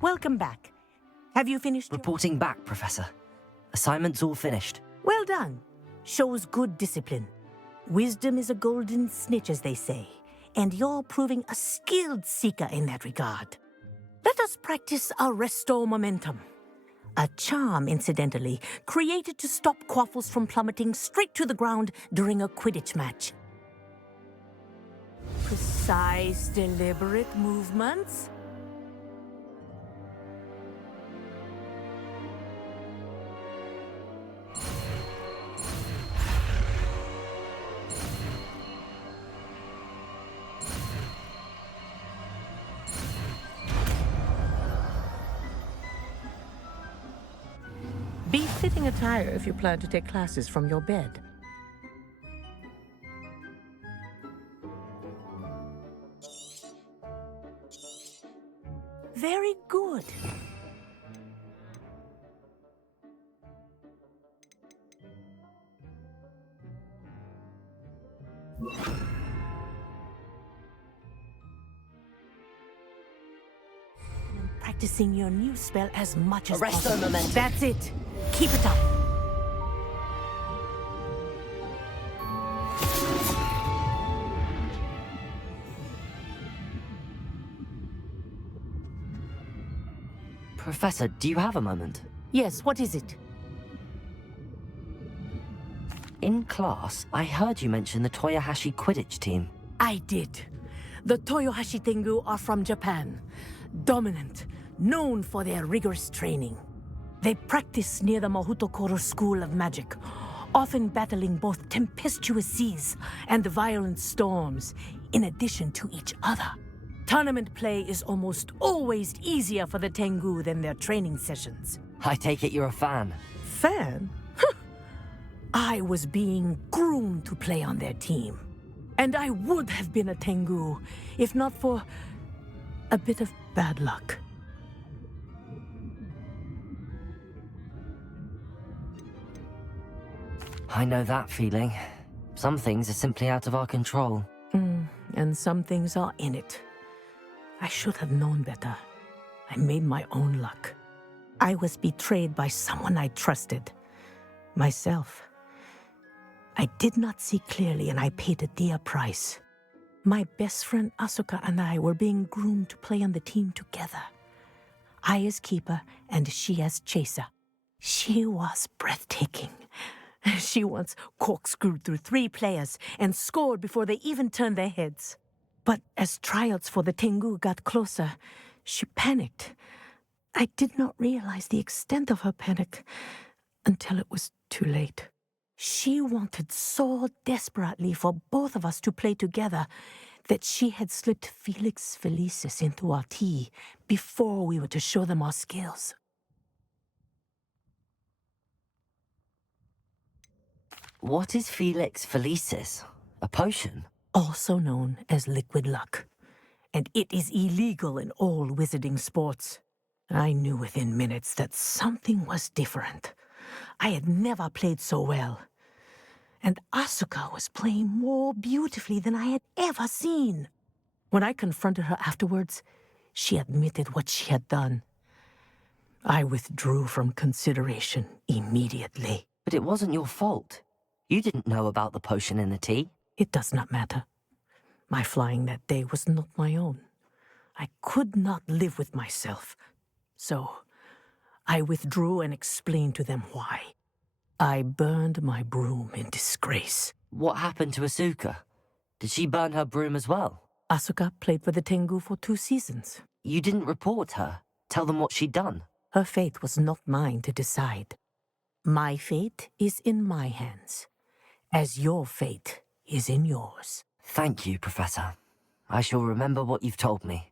Welcome back. Have you finished? Reporting back, Professor. Assignment's all finished. Well done. Shows good discipline. Wisdom is a golden snitch, as they say, and you're proving a skilled seeker in that regard. Let us practice our Restore Momentum. A charm, incidentally, created to stop quaffles from plummeting straight to the ground during a Quidditch match. Precise, deliberate movements. Be fitting attire if you plan to take classes from your bed. Very good. Practicing your new spell as much as Arresto possible. momentum. That's it. Keep it up. Professor, do you have a moment? Yes, what is it? In class, I heard you mention the Toyohashi Quidditch team. I did. The Toyohashi Tengu are from Japan. Dominant, known for their rigorous training. They practice near the Mahutokoro School of Magic, often battling both tempestuous seas and violent storms, in addition to each other. Tournament play is almost always easier for the Tengu than their training sessions. I take it you're a fan. Fan? I was being groomed to play on their team. And I would have been a Tengu, if not for a bit of bad luck. I know that feeling. Some things are simply out of our control. And some things are in it. I should have known better. I made my own luck. I was betrayed by someone I trusted. Myself. I did not see clearly and I paid a dear price. My best friend Asuka and I were being groomed to play on the team together. I as keeper and she as chaser. She was breathtaking. She once corkscrewed through 3 players and scored before they even turned their heads. But as tryouts for the Tengu got closer, she panicked. I did not realize the extent of her panic until it was too late. She wanted so desperately for both of us to play together that she had slipped Felix Felicis into our tea before we were to show them our skills. What is Felix Felicis? A potion? Also known as liquid luck. And it is illegal in all wizarding sports. I knew within minutes that something was different. I had never played so well. And Asuka was playing more beautifully than I had ever seen. When I confronted her afterwards, she admitted what she had done. I withdrew from consideration immediately. But it wasn't your fault. You didn't know about the potion in the tea. It does not matter. My flying that day was not my own. I could not live with myself. So, I withdrew and explained to them why. I burned my broom in disgrace. What happened to Asuka? Did she burn her broom as well? Asuka played for the Tengu for 2 seasons. You didn't report her? Tell them what she'd done? Her fate was not mine to decide. My fate is in my hands, as your fate is in yours. Thank you, Professor. I shall remember what you've told me.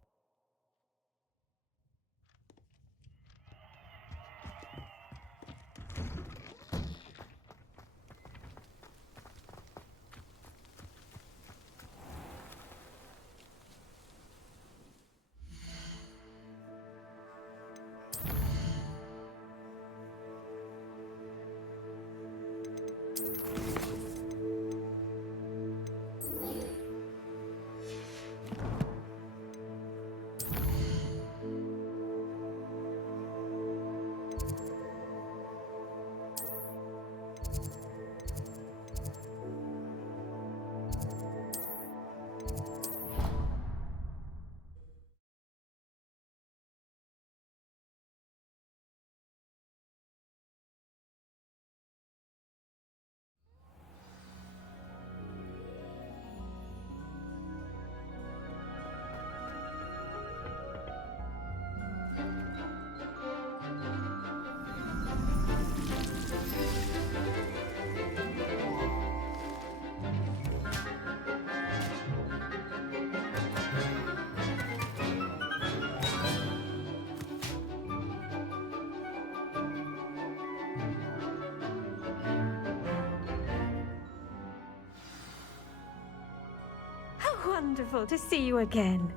wonderful to see you again.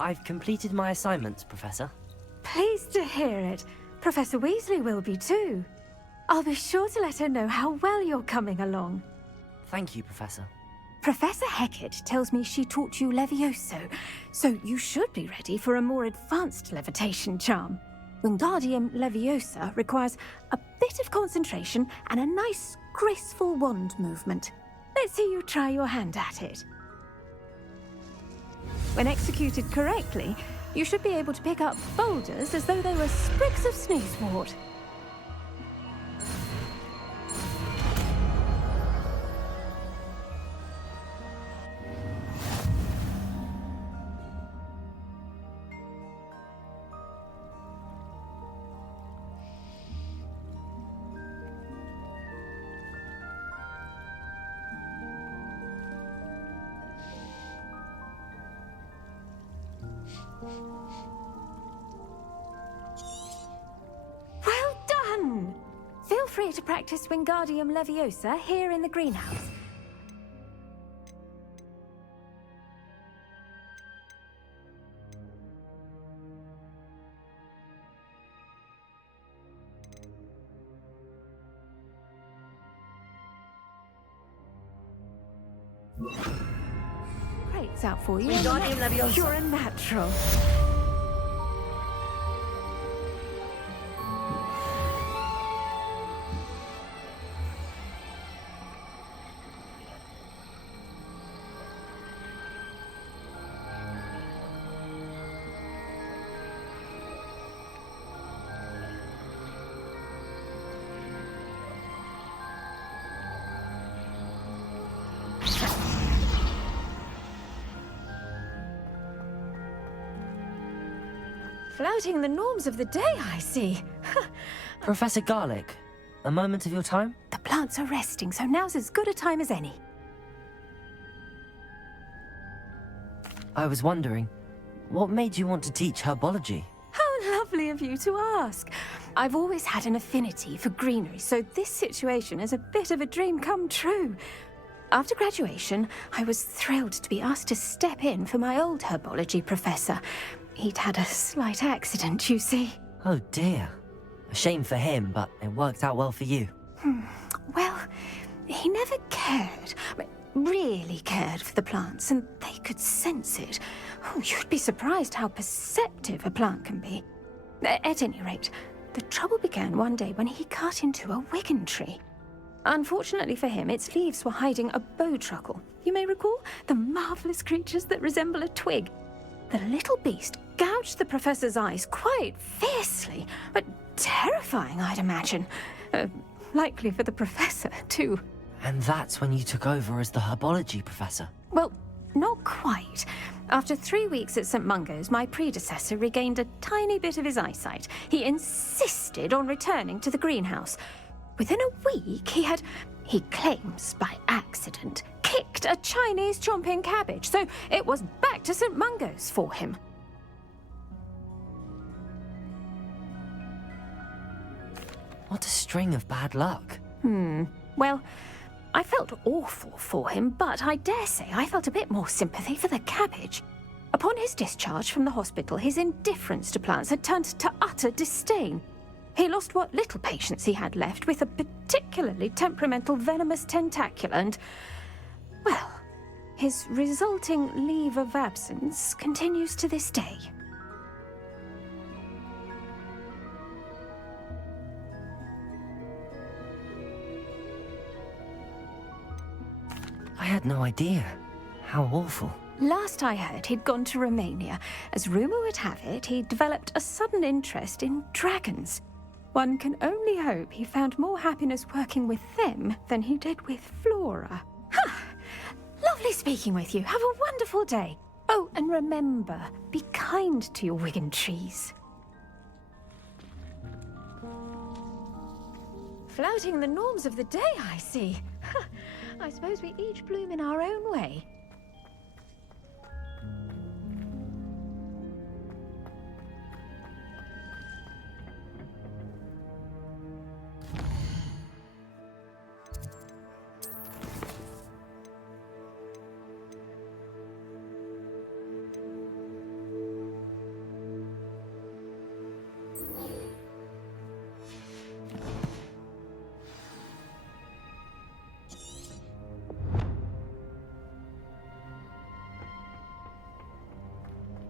I've completed my assignments, Professor. Pleased to hear it. Professor Weasley will be too. I'll be sure to let her know how well you're coming along. Thank you, Professor. Professor Hecat tells me she taught you Levioso, so you should be ready for a more advanced levitation charm. Wingardium Leviosa requires a bit of concentration and a nice, graceful wand movement. Let's see you try your hand at it. When executed correctly, you should be able to pick up boulders as though they were sprigs of snoozewort. Well done! Feel free to practice Wingardium Leviosa here in the greenhouse. Great's out for you. Wingardium Leviosa. You're a natural. Flouting the norms of the day, I see. Professor Garlick, a moment of your time? The plants are resting, so now's as good a time as any. I was wondering, what made you want to teach herbology? How lovely of you to ask. I've always had an affinity for greenery, so this situation is a bit of a dream come true. After graduation, I was thrilled to be asked to step in for my old herbology professor. He'd had a slight accident, you see. Oh dear. A shame for him, but it worked out well for you. Well, he never cared, really cared for the plants, and they could sense it. Oh, you'd be surprised how perceptive a plant can be. At any rate, the trouble began one day when he cut into a Wigan tree. Unfortunately for him, its leaves were hiding a bowtruckle. You may recall the marvellous creatures that resemble a twig. The little beast gouged the professor's eyes quite fiercely, but terrifying, I'd imagine. Likely for the professor, too. And that's when you took over as the herbology professor? Well, not quite. After 3 weeks at St. Mungo's, my predecessor regained a tiny bit of his eyesight. He insisted on returning to the greenhouse. Within a week, he claims by accident, kicked a Chinese chomping cabbage, so it was back to St. Mungo's for him. What a string of bad luck. Well, I felt awful for him, but I dare say I felt a bit more sympathy for the cabbage. Upon his discharge from the hospital, his indifference to plants had turned to utter disdain. He lost what little patience he had left with a particularly temperamental venomous tentacula and, well, his resulting leave of absence continues to this day. I had no idea. How awful. Last I heard, he'd gone to Romania. As rumour would have it, he'd developed a sudden interest in dragons. One can only hope he found more happiness working with them than he did with Flora. Lovely speaking with you. Have a wonderful day. Oh, and remember, be kind to your Wigan trees. Flouting the norms of the day, I see. I suppose we each bloom in our own way.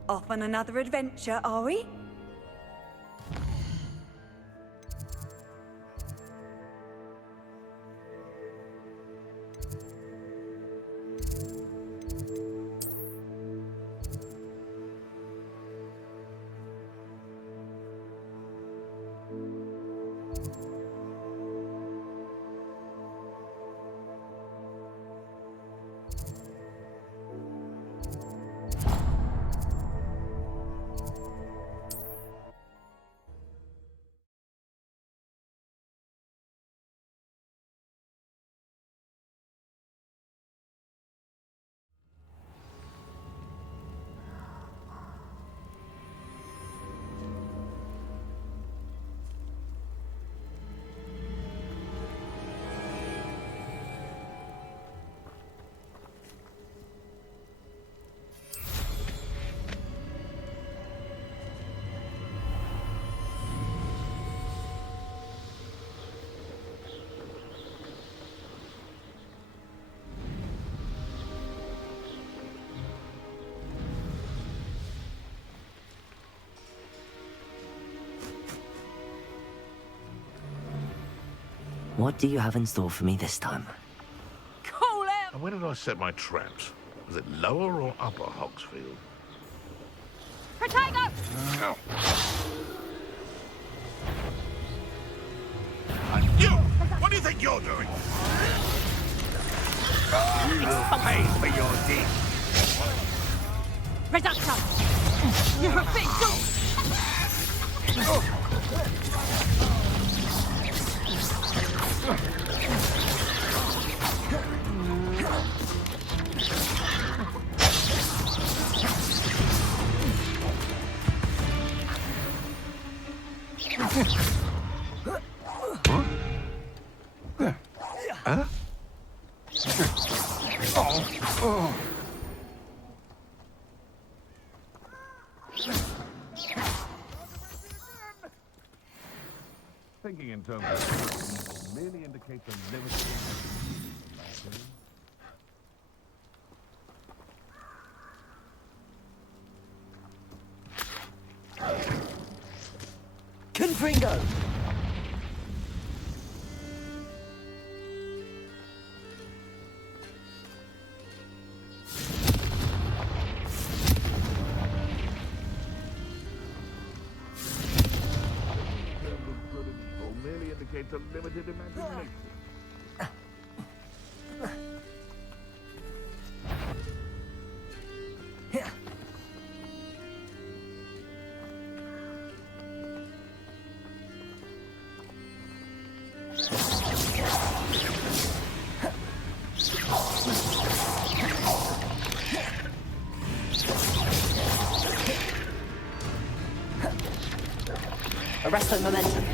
Off on another adventure, are we? What do you have in store for me this time? Call out! And where did I set my traps? Was it lower or upper Hogsfield? Protego! No. And you! What do you think you're doing? You will pay for your deed. Reducto! You're a big dog! Huh? Oh. Thinking in terms of merely indicates a limited Confringo! merely indicates a limited imagination. Arresto momentum.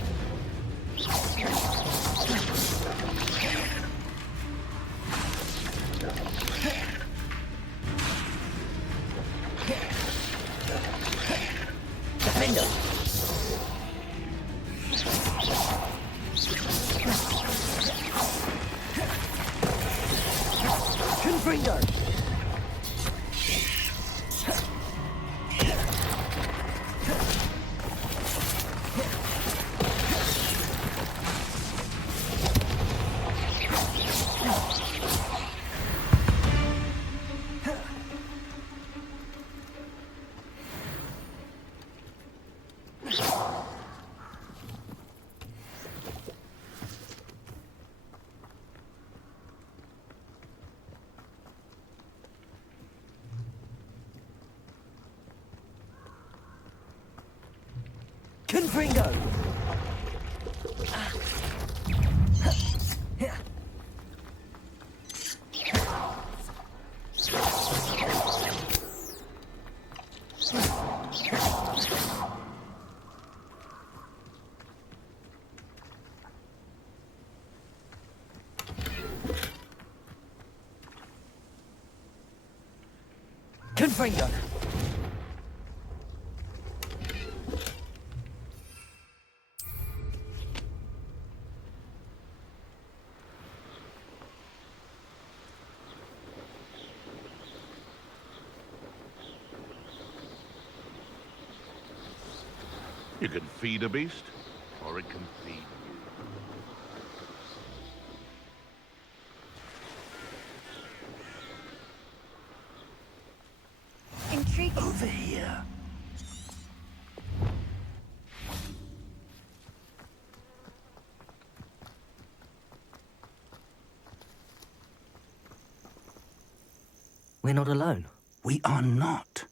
Defender. Confringo. Confringo! Confringo! You can feed a beast, or it can feed you. Intriguing. Over here. We're not alone. We are not.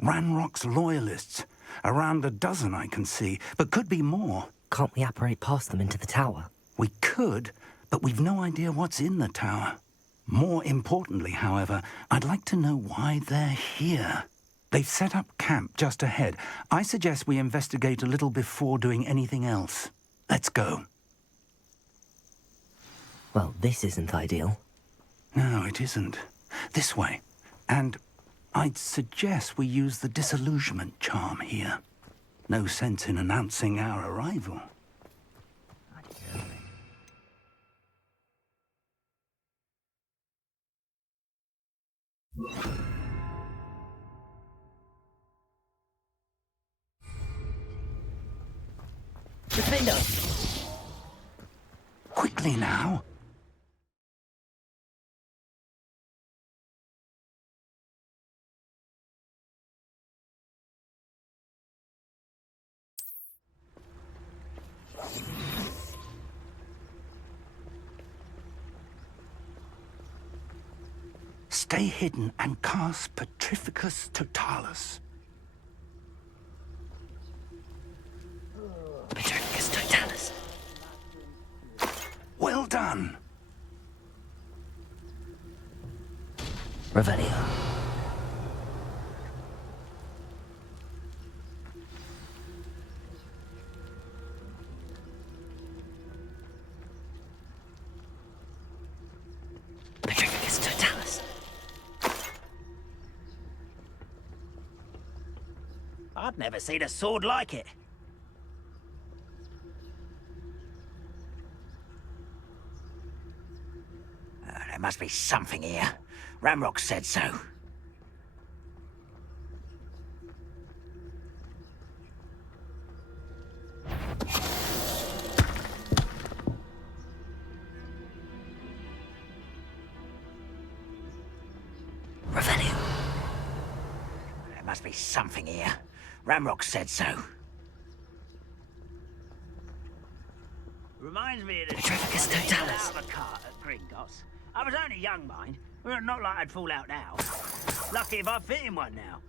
Ranrock's loyalists. Around a dozen I can see, but could be more. Can't we apparate past them into the tower? We could, but we've no idea what's in the tower. More importantly, however, I'd like to know why they're here. They've set up camp just ahead. I suggest we investigate a little before doing anything else. Let's go. Well, this isn't ideal. No, it isn't. This way. And I'd suggest we use the disillusionment charm here. No sense in announcing our arrival. Defender! Quickly now. Stay hidden and cast Petrificus Totalis. Petrificus Totalis. Well done. Revelio. Petrificus Totalis. I've never seen a sword like it. There must be something here. Ranrock said so. Revelio. There must be something here. Ranrock said so. Reminds me of the Petrificus Totalis. out of a cart at Gringotts. I was only young, mind. Well, not like I'd fall out now. Lucky if I fit in one now.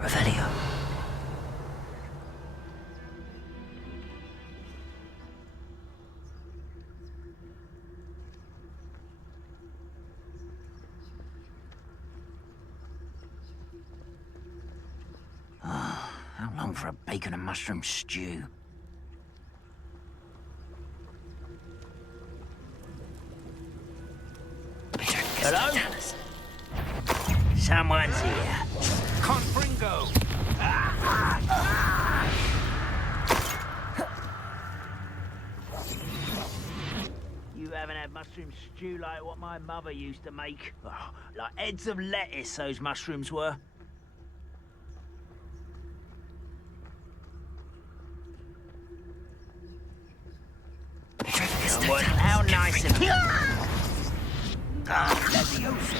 Revelio. How long for a bacon and mushroom stew? Hello? Someone's here. Confringo! You haven't had mushroom stew like what my mother used to make? Oh, like heads of lettuce, those mushrooms were. How nice of you! Ah, Levioso!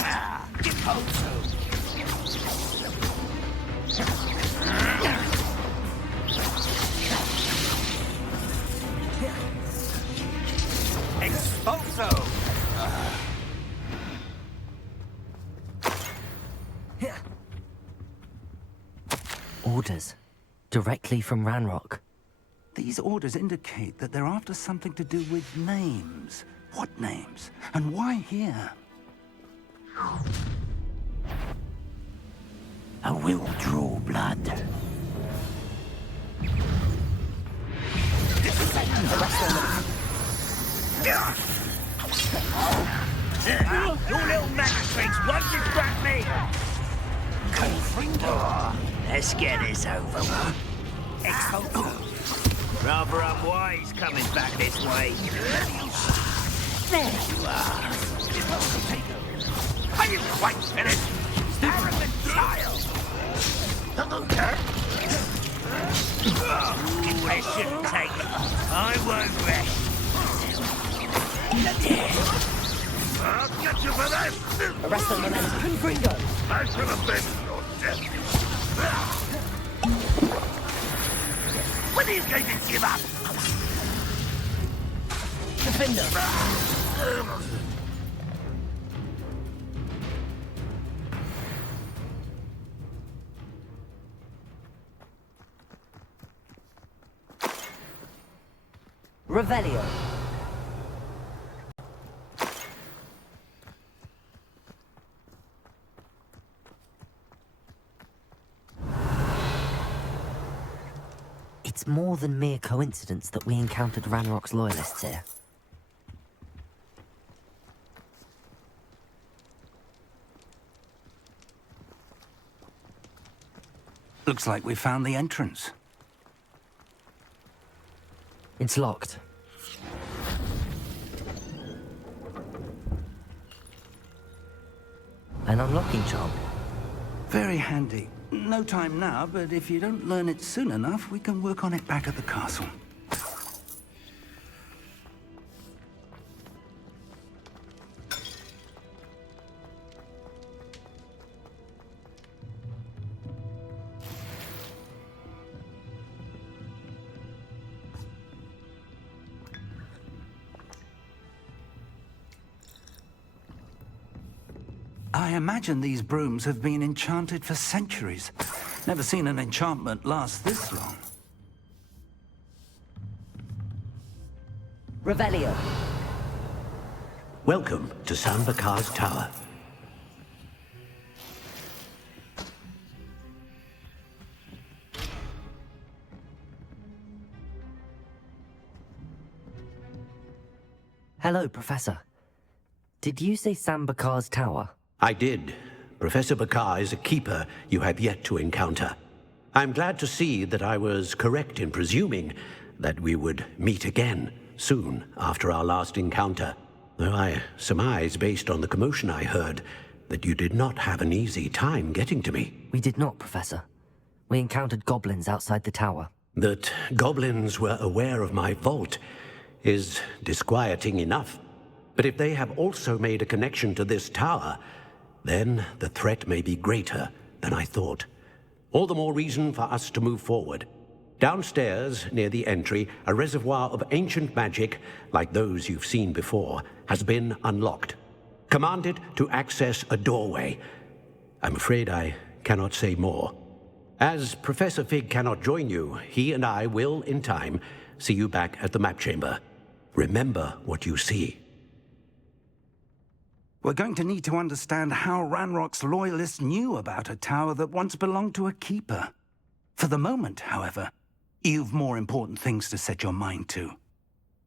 Ah, Deposo! Expulso! Orders. Directly from Ranrock. These orders indicate that they're after something to do with names. What names? And why here? I will draw blood. Your little magic tricks won't distract me! Confringo! Let's get this over with. Expulso! Rather unwise coming back this way. There you are. Are you quite finished? Arrogant child! It shouldn't take long. I won't rest. I'll get you for this! Arrest the momentum, Gringo! I should have been your death. When these guys give up! Defender! Revelio. It's more than mere coincidence that we encountered Ranrock's loyalists here. Looks like we found the entrance. It's locked. An unlocking charm. Very handy. No time now, but if you don't learn it soon enough, we can work on it back at the castle. I imagine these brooms have been enchanted for centuries. Never seen an enchantment last this long. Revelio. Welcome to Sambakar's Tower. Hello, Professor. Did you say Sambakar's Tower? I did. Professor Bakar is a keeper you have yet to encounter. I'm glad to see that I was correct in presuming that we would meet again soon after our last encounter, though I surmise, based on the commotion I heard, that you did not have an easy time getting to me. We did not, Professor. We encountered goblins outside the tower. That goblins were aware of my vault is disquieting enough. But if they have also made a connection to this tower, then the threat may be greater than I thought. All the more reason for us to move forward. Downstairs, near the entry, a reservoir of ancient magic, like those you've seen before, has been unlocked. Commanded to access a doorway. I'm afraid I cannot say more. As Professor Fig cannot join you, he and I will, in time, see you back at the map chamber. Remember what you see. We're going to need to understand how Ranrock's loyalists knew about a tower that once belonged to a keeper. For the moment, however, you've more important things to set your mind to.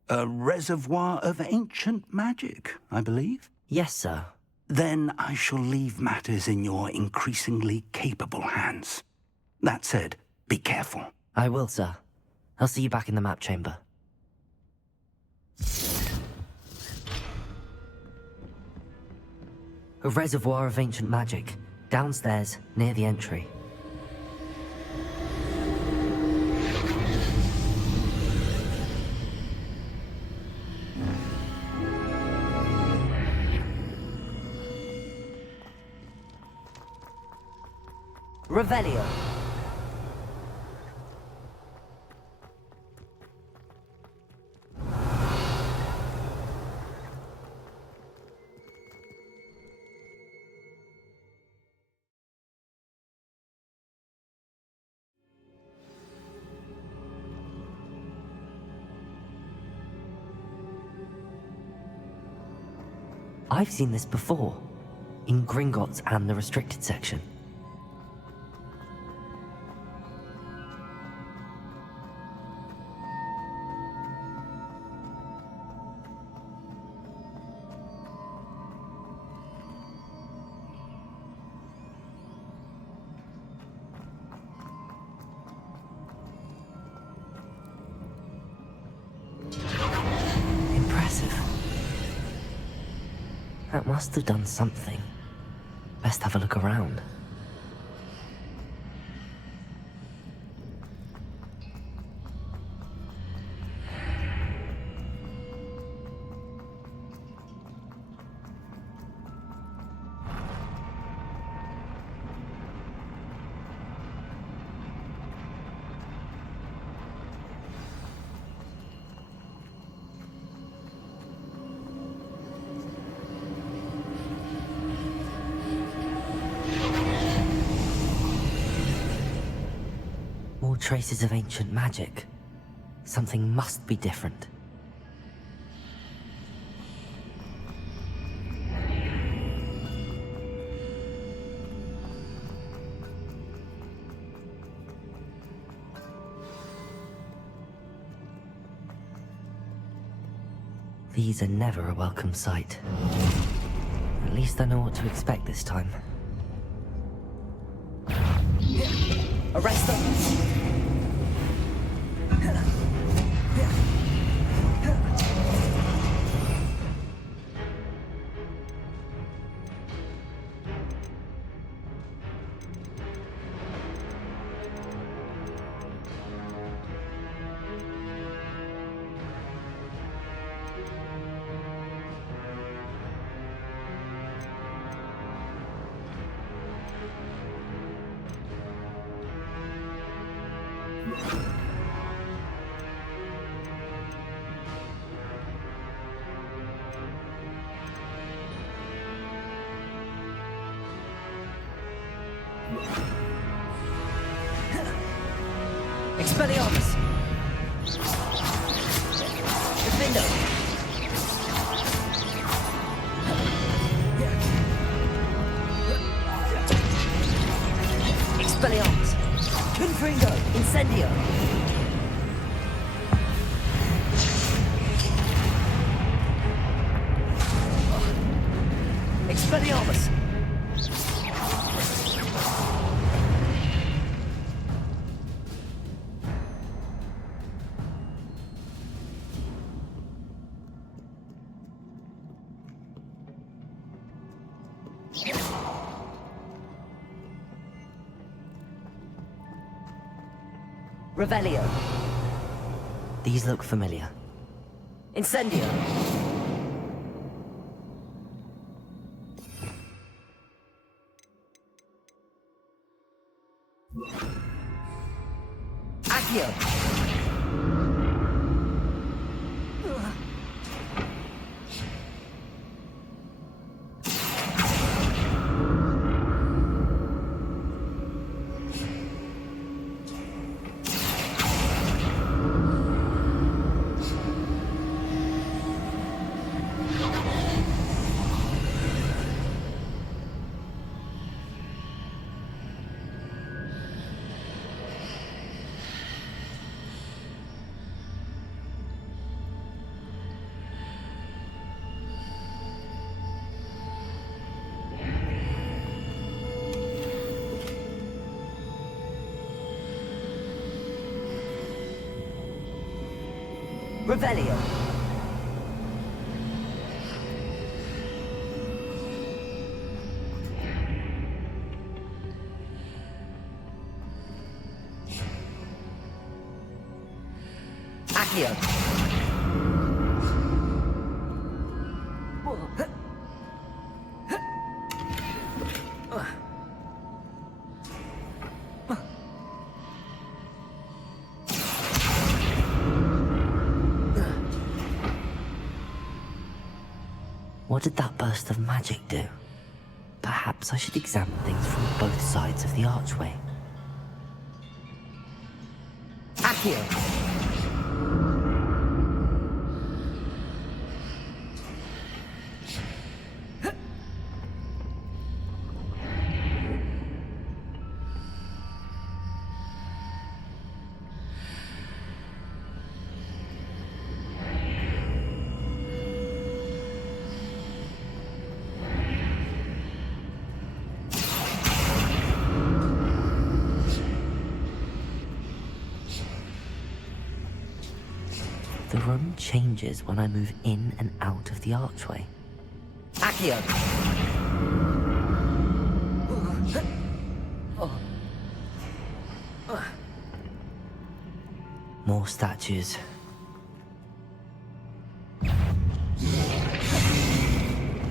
A reservoir of ancient magic, I believe? Yes, sir. Then I shall leave matters in your increasingly capable hands. That said, be careful. I will, sir. I'll see you back in the map chamber. A reservoir of ancient magic, downstairs, near the entry. Revelio. I've seen this before, in Gringotts and the restricted section. must have done something. Best have a look around. More traces of ancient magic. Something must be different. These are never a welcome sight. At least I know what to expect this time. Arrest them! Expelliarmus! Defender! Expelliarmus! Confringo! Incendio! Expelliarmus! Revelio. These look familiar. Incendio. Accio. Revelio. Accio. What did that burst of magic do? Perhaps I should examine things from both sides of the archway. Accio! The room changes when I move in and out of the archway. Accio! More statues.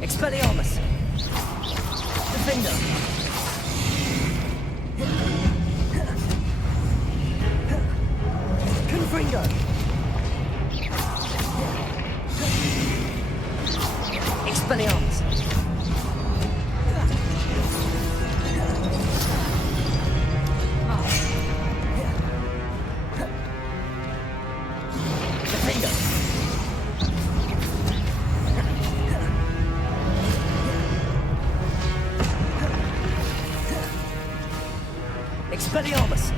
Expelliarmus! Defender! Confringo! Expelliarmus! Expelliarmus!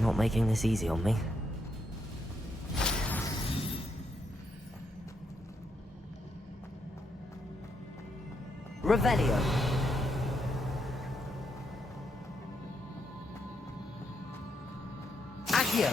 Not making this easy on me. Revelio. Accio.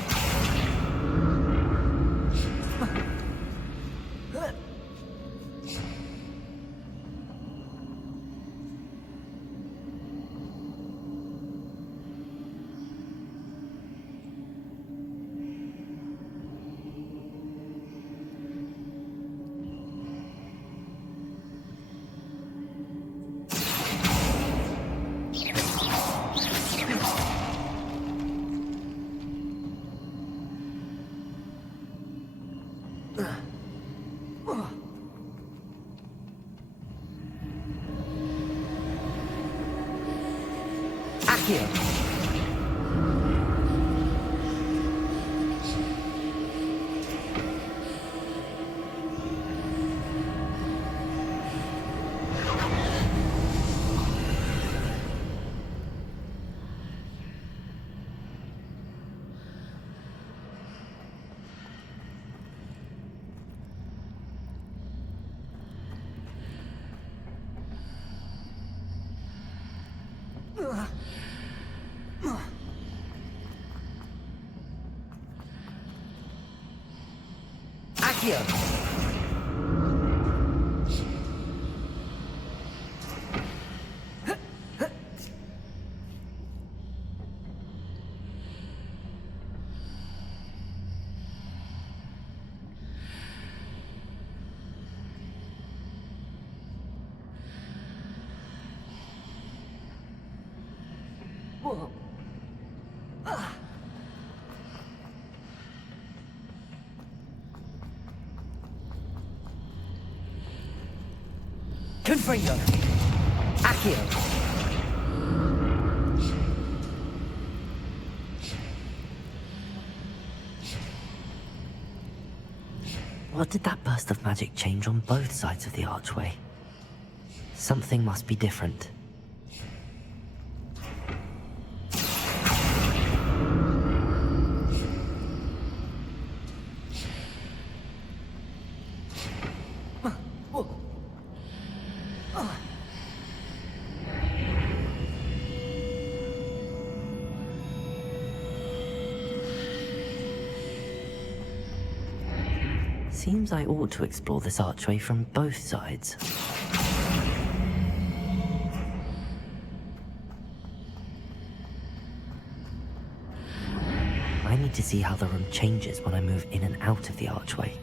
Accio. Accio. Whoa. Confringo. Accio. What did that burst of magic change on both sides of the archway? Something must be different. Seems I ought to explore this archway from both sides. I need to see how the room changes when I move in and out of the archway.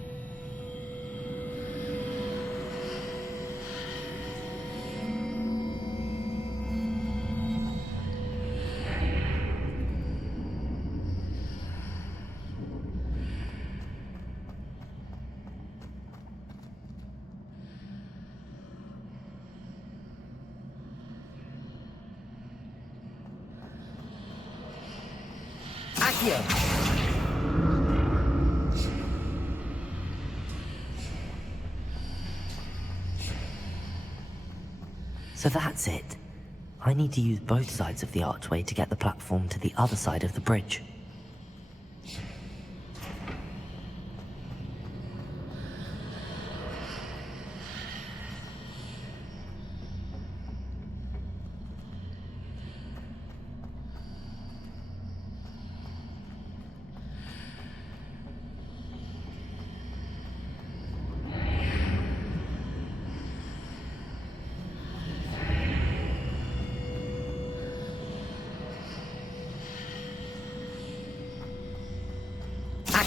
So that's it. I need to use both sides of the archway to get the platform to the other side of the bridge.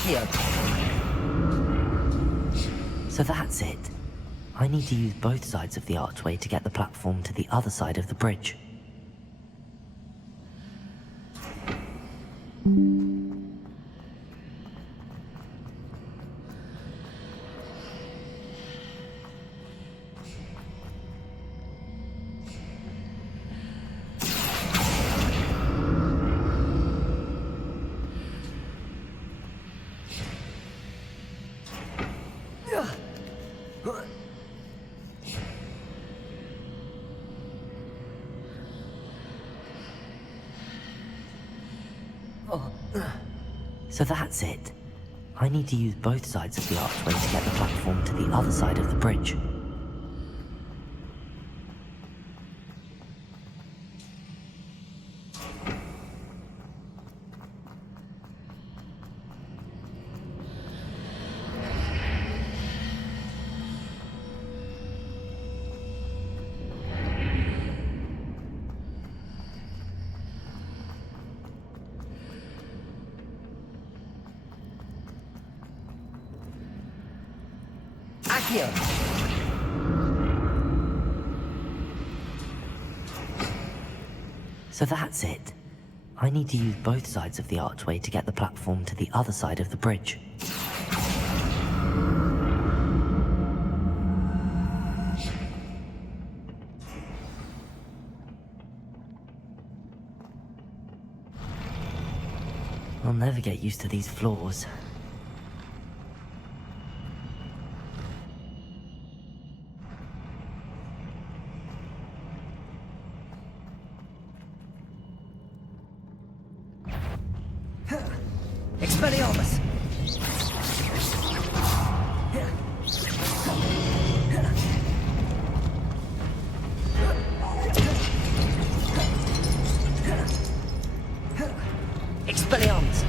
Accio! So that's it. I need to use both sides of the archway to get the platform to the other side of the bridge. So that's it. I need to use both sides of the archway to get the platform to the other side of the bridge. Accio! So that's it. I need to use both sides of the archway to get the platform to the other side of the bridge. I'll never get used to these floors. Expelliarmus! Expelliarmus!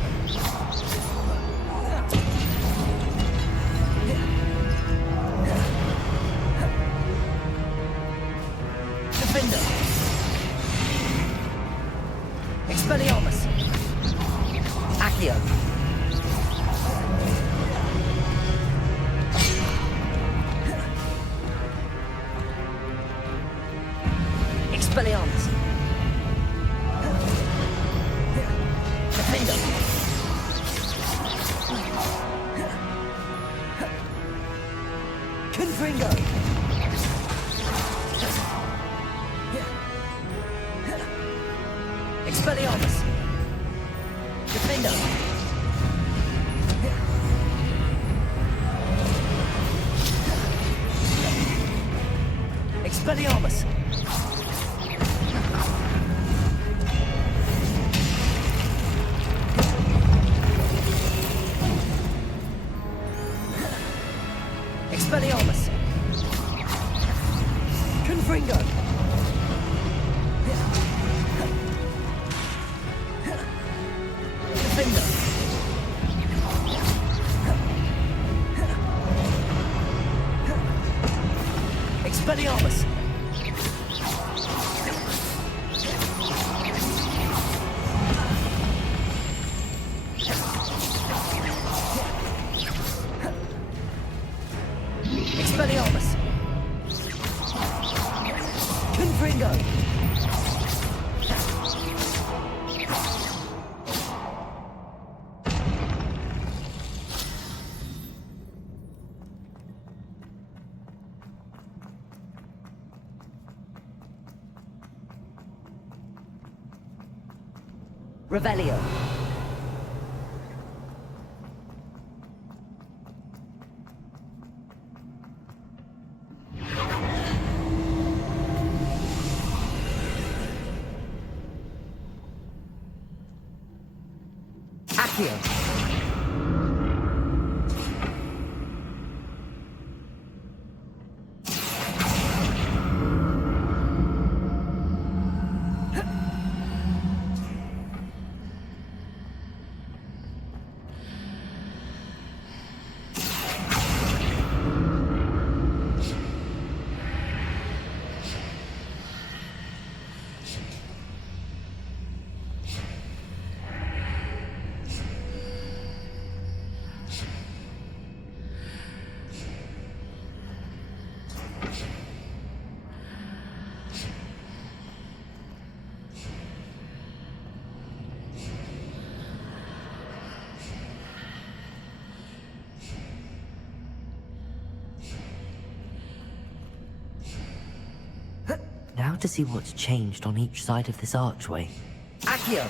Defender! Expelliarmus! Accio! Expelliarmus! Defender! Confringo! Expelliarmus! Defender! Expelliarmus! Expelliarmus! Confringo! Defender! Expelliarmus! Expelliarmus! Confringo! Revelio. Accio. to see what's changed on each side of this archway. Accio!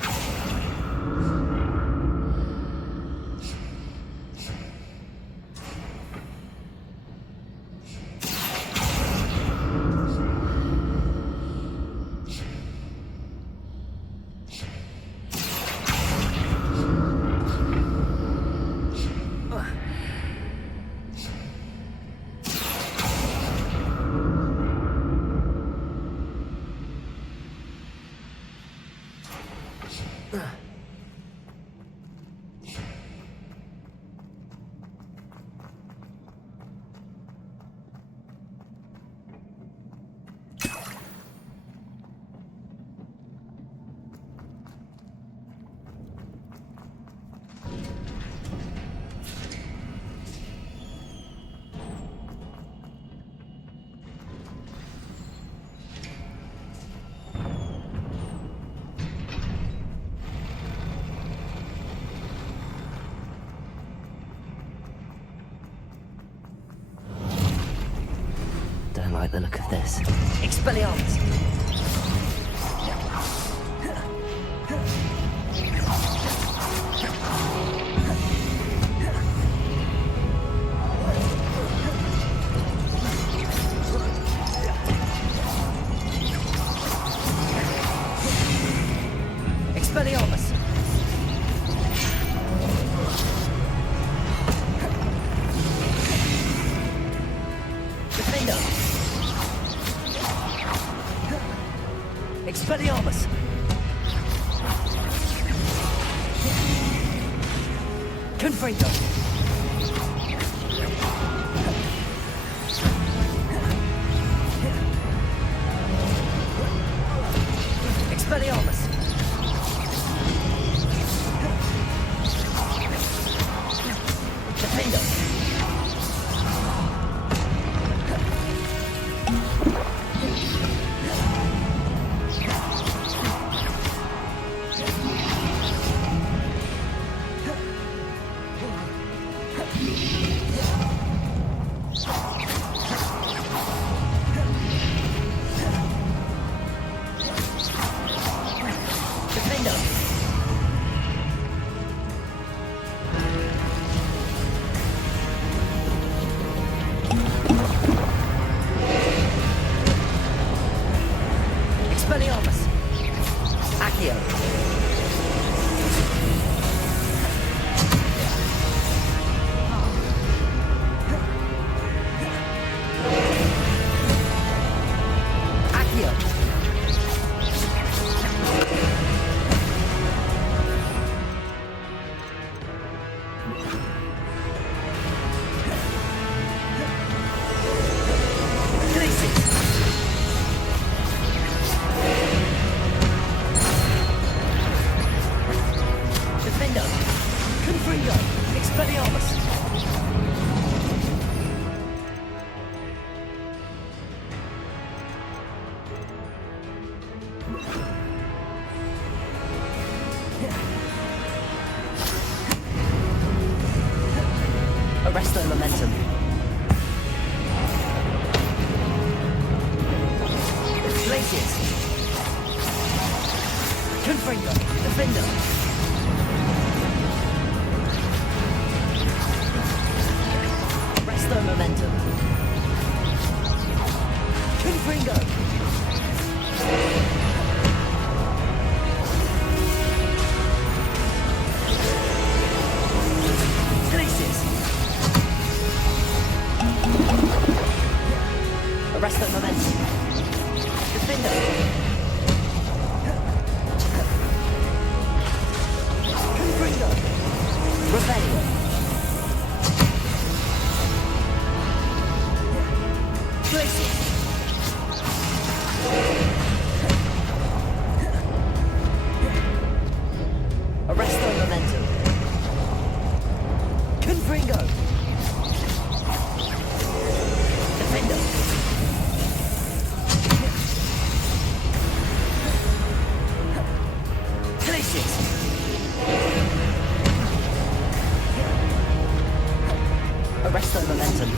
Don't like the look of this. Expelliarmus! Expelliarmus! Defender! Expelliarmus! Confringo! Expelliarmus! Defender! Expelliarmus! Accio! Accio! Defender! Confringo! Expelliarmus! Arresto momentum. Glaciers! Confringo! Defender! Arresto momentum. Confringo! Glaciers! Arresto momentum. Defender! Confringo! Revelio! Glaciers! Arresto momentum. Confringo! Defender! Glaciers! Arresto momentum.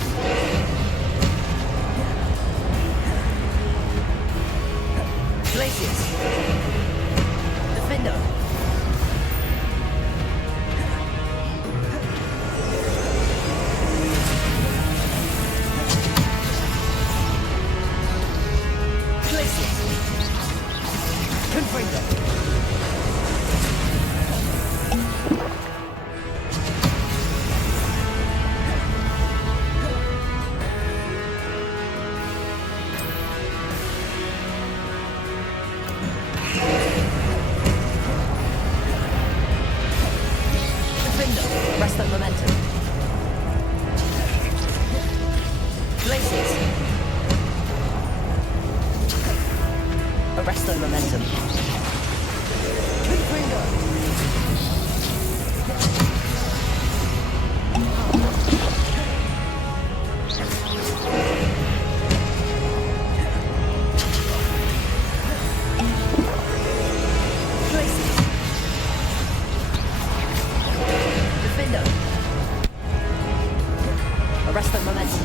Arresto momentum.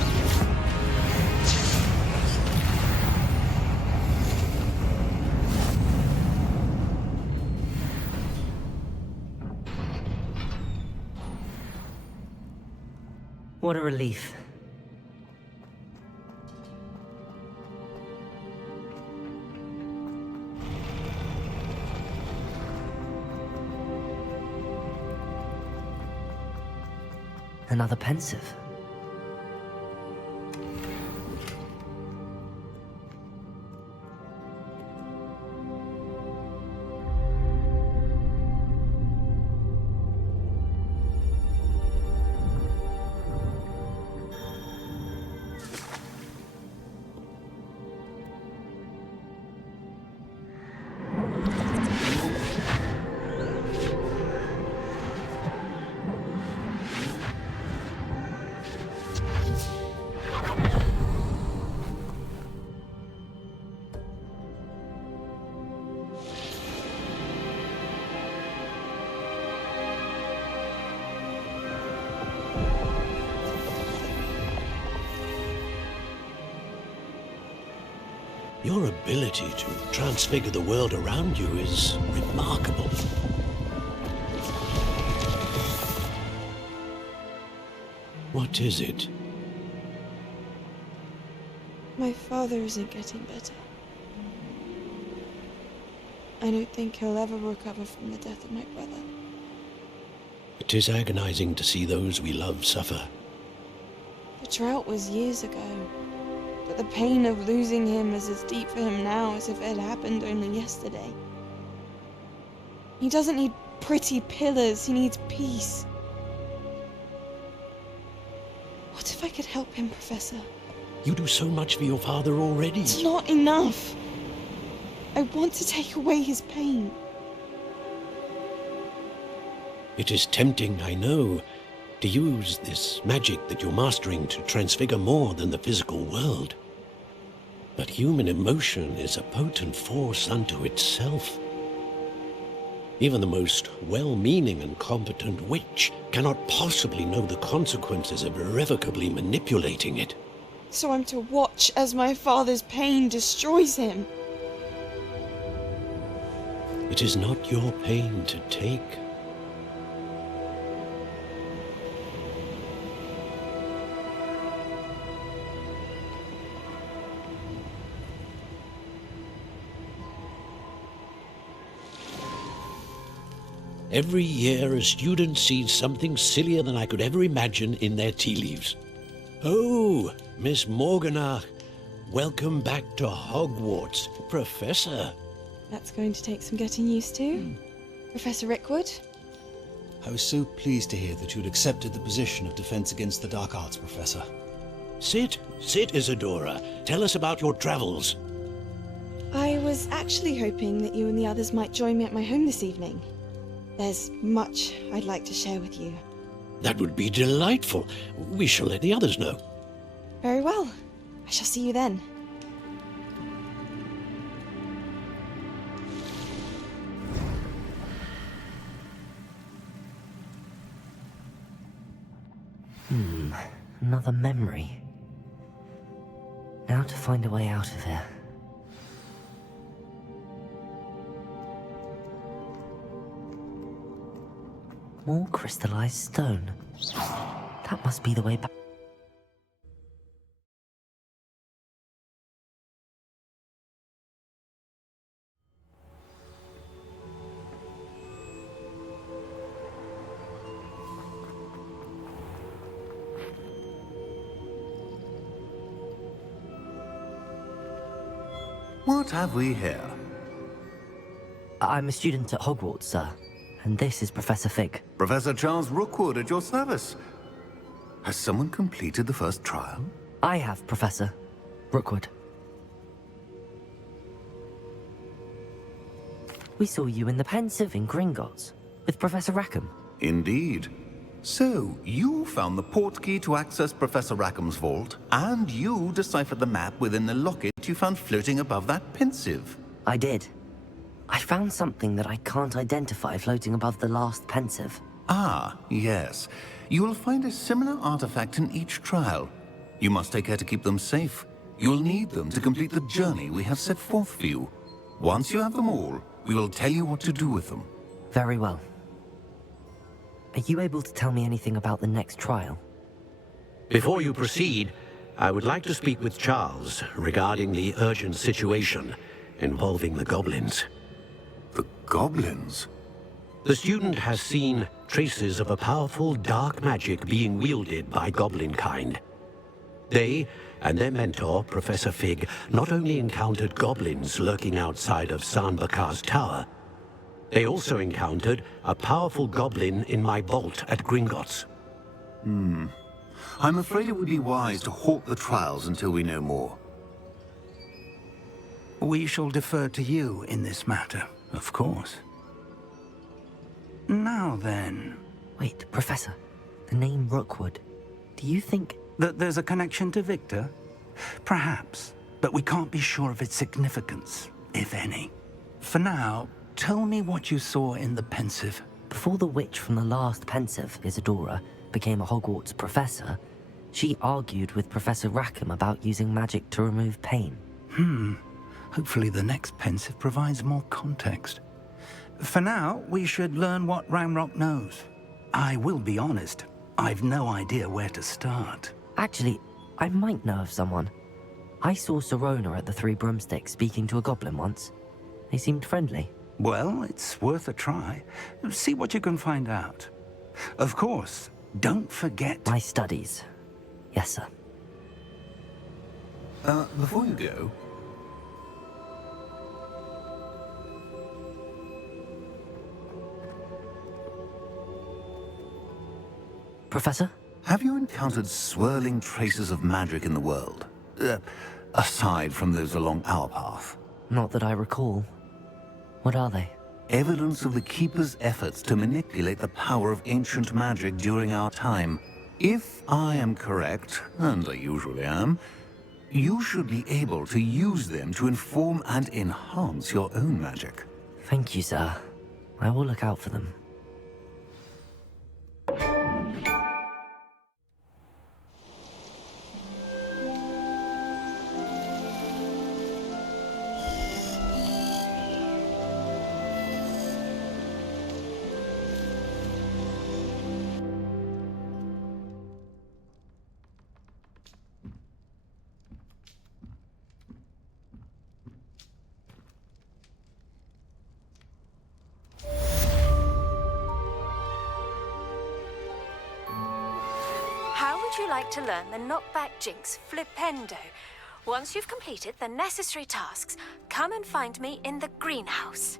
What a relief. Another pensive. Your ability to transfigure the world around you is remarkable. What is it? My father isn't getting better. I don't think he'll ever recover from the death of my brother. It is agonizing to see those we love suffer. The drought was years ago, but the pain of losing him is as deep for him now as if it had happened only yesterday. He doesn't need pretty pillars, he needs peace. What if I could help him, Professor? You do so much for your father already. It's not enough. I want to take away his pain. It is tempting, I know, to use this magic that you're mastering to transfigure more than the physical world. But human emotion is a potent force unto itself. Even the most well-meaning and competent witch cannot possibly know the consequences of irrevocably manipulating it. So I'm to watch as my father's pain destroys him. It is not your pain to take. Every year, a student sees something sillier than I could ever imagine in their tea leaves. Oh, Miss Morganach, welcome back to Hogwarts, Professor. That's going to take some getting used to. Professor Rickwood? I was so pleased to hear that you'd accepted the position of Defense Against the Dark Arts, Professor. Sit, Isadora. Tell us about your travels. I was actually hoping that you and the others might join me at my home this evening. There's much I'd like to share with you. That would be delightful. We shall let the others know. Very well. I shall see you then. Another memory. Now to find a way out of here. More crystallized stone. That must be the way back. What have we here? I'm a student at Hogwarts, sir. And this is Professor Fig. Professor Charles Rookwood at your service. Has someone completed the first trial? I have, Professor Rookwood. We saw you in the Pensive in Gringotts with Professor Rackham. Indeed. So, you found the portkey to access Professor Rackham's vault, and you deciphered the map within the locket you found floating above that Pensive. I did. I found something that I can't identify floating above the last Pensive. Ah, yes. You will find a similar artifact in each trial. You must take care to keep them safe. You'll need them to complete the journey we have set forth for you. Once you have them all, we will tell you what to do with them. Very well. Are you able to tell me anything about the next trial? Before you proceed, I would like to speak with Charles regarding the urgent situation involving the goblins. The goblins? The student has seen traces of a powerful dark magic being wielded by goblin kind. They and their mentor, Professor Fig, not only encountered goblins lurking outside of Sanbakar's tower, they also encountered a powerful goblin in my vault at Gringotts. I'm afraid it would be wise to halt the trials until we know more. We shall defer to you in this matter, of course. Now then... Wait, Professor. The name Rookwood. Do you think... that there's a connection to Victor? Perhaps, but we can't be sure of its significance, if any. For now, tell me what you saw in the Pensive. Before the witch from the last Pensive, Isadora, became a Hogwarts professor, she argued with Professor Rackham about using magic to remove pain. Hopefully the next Pensive provides more context. For now, we should learn what Ranrock knows. I will be honest, I've no idea where to start. Actually, I might know of someone. I saw Sirona at the Three Broomsticks speaking to a goblin once. They seemed friendly. Well, it's worth a try. See what you can find out. Of course, don't forget... my studies. Yes, sir. Before you go... Professor? Have you encountered swirling traces of magic in the world? Aside from those along our path? Not that I recall. What are they? Evidence of the Keeper's efforts to manipulate the power of ancient magic during our time. If I am correct, and I usually am, you should be able to use them to inform and enhance your own magic. Thank you, sir. I will look out for them. How would you like to learn the knockback jinx flipendo? Once you've completed the necessary tasks, come and find me in the greenhouse.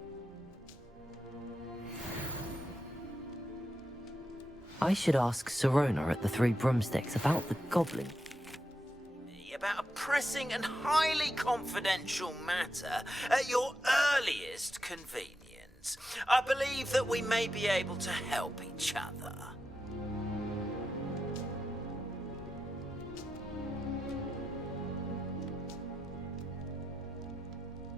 I should ask Sirona at the Three Broomsticks about the goblin. About a pressing and highly confidential matter at your earliest convenience. I believe that we may be able to help each other.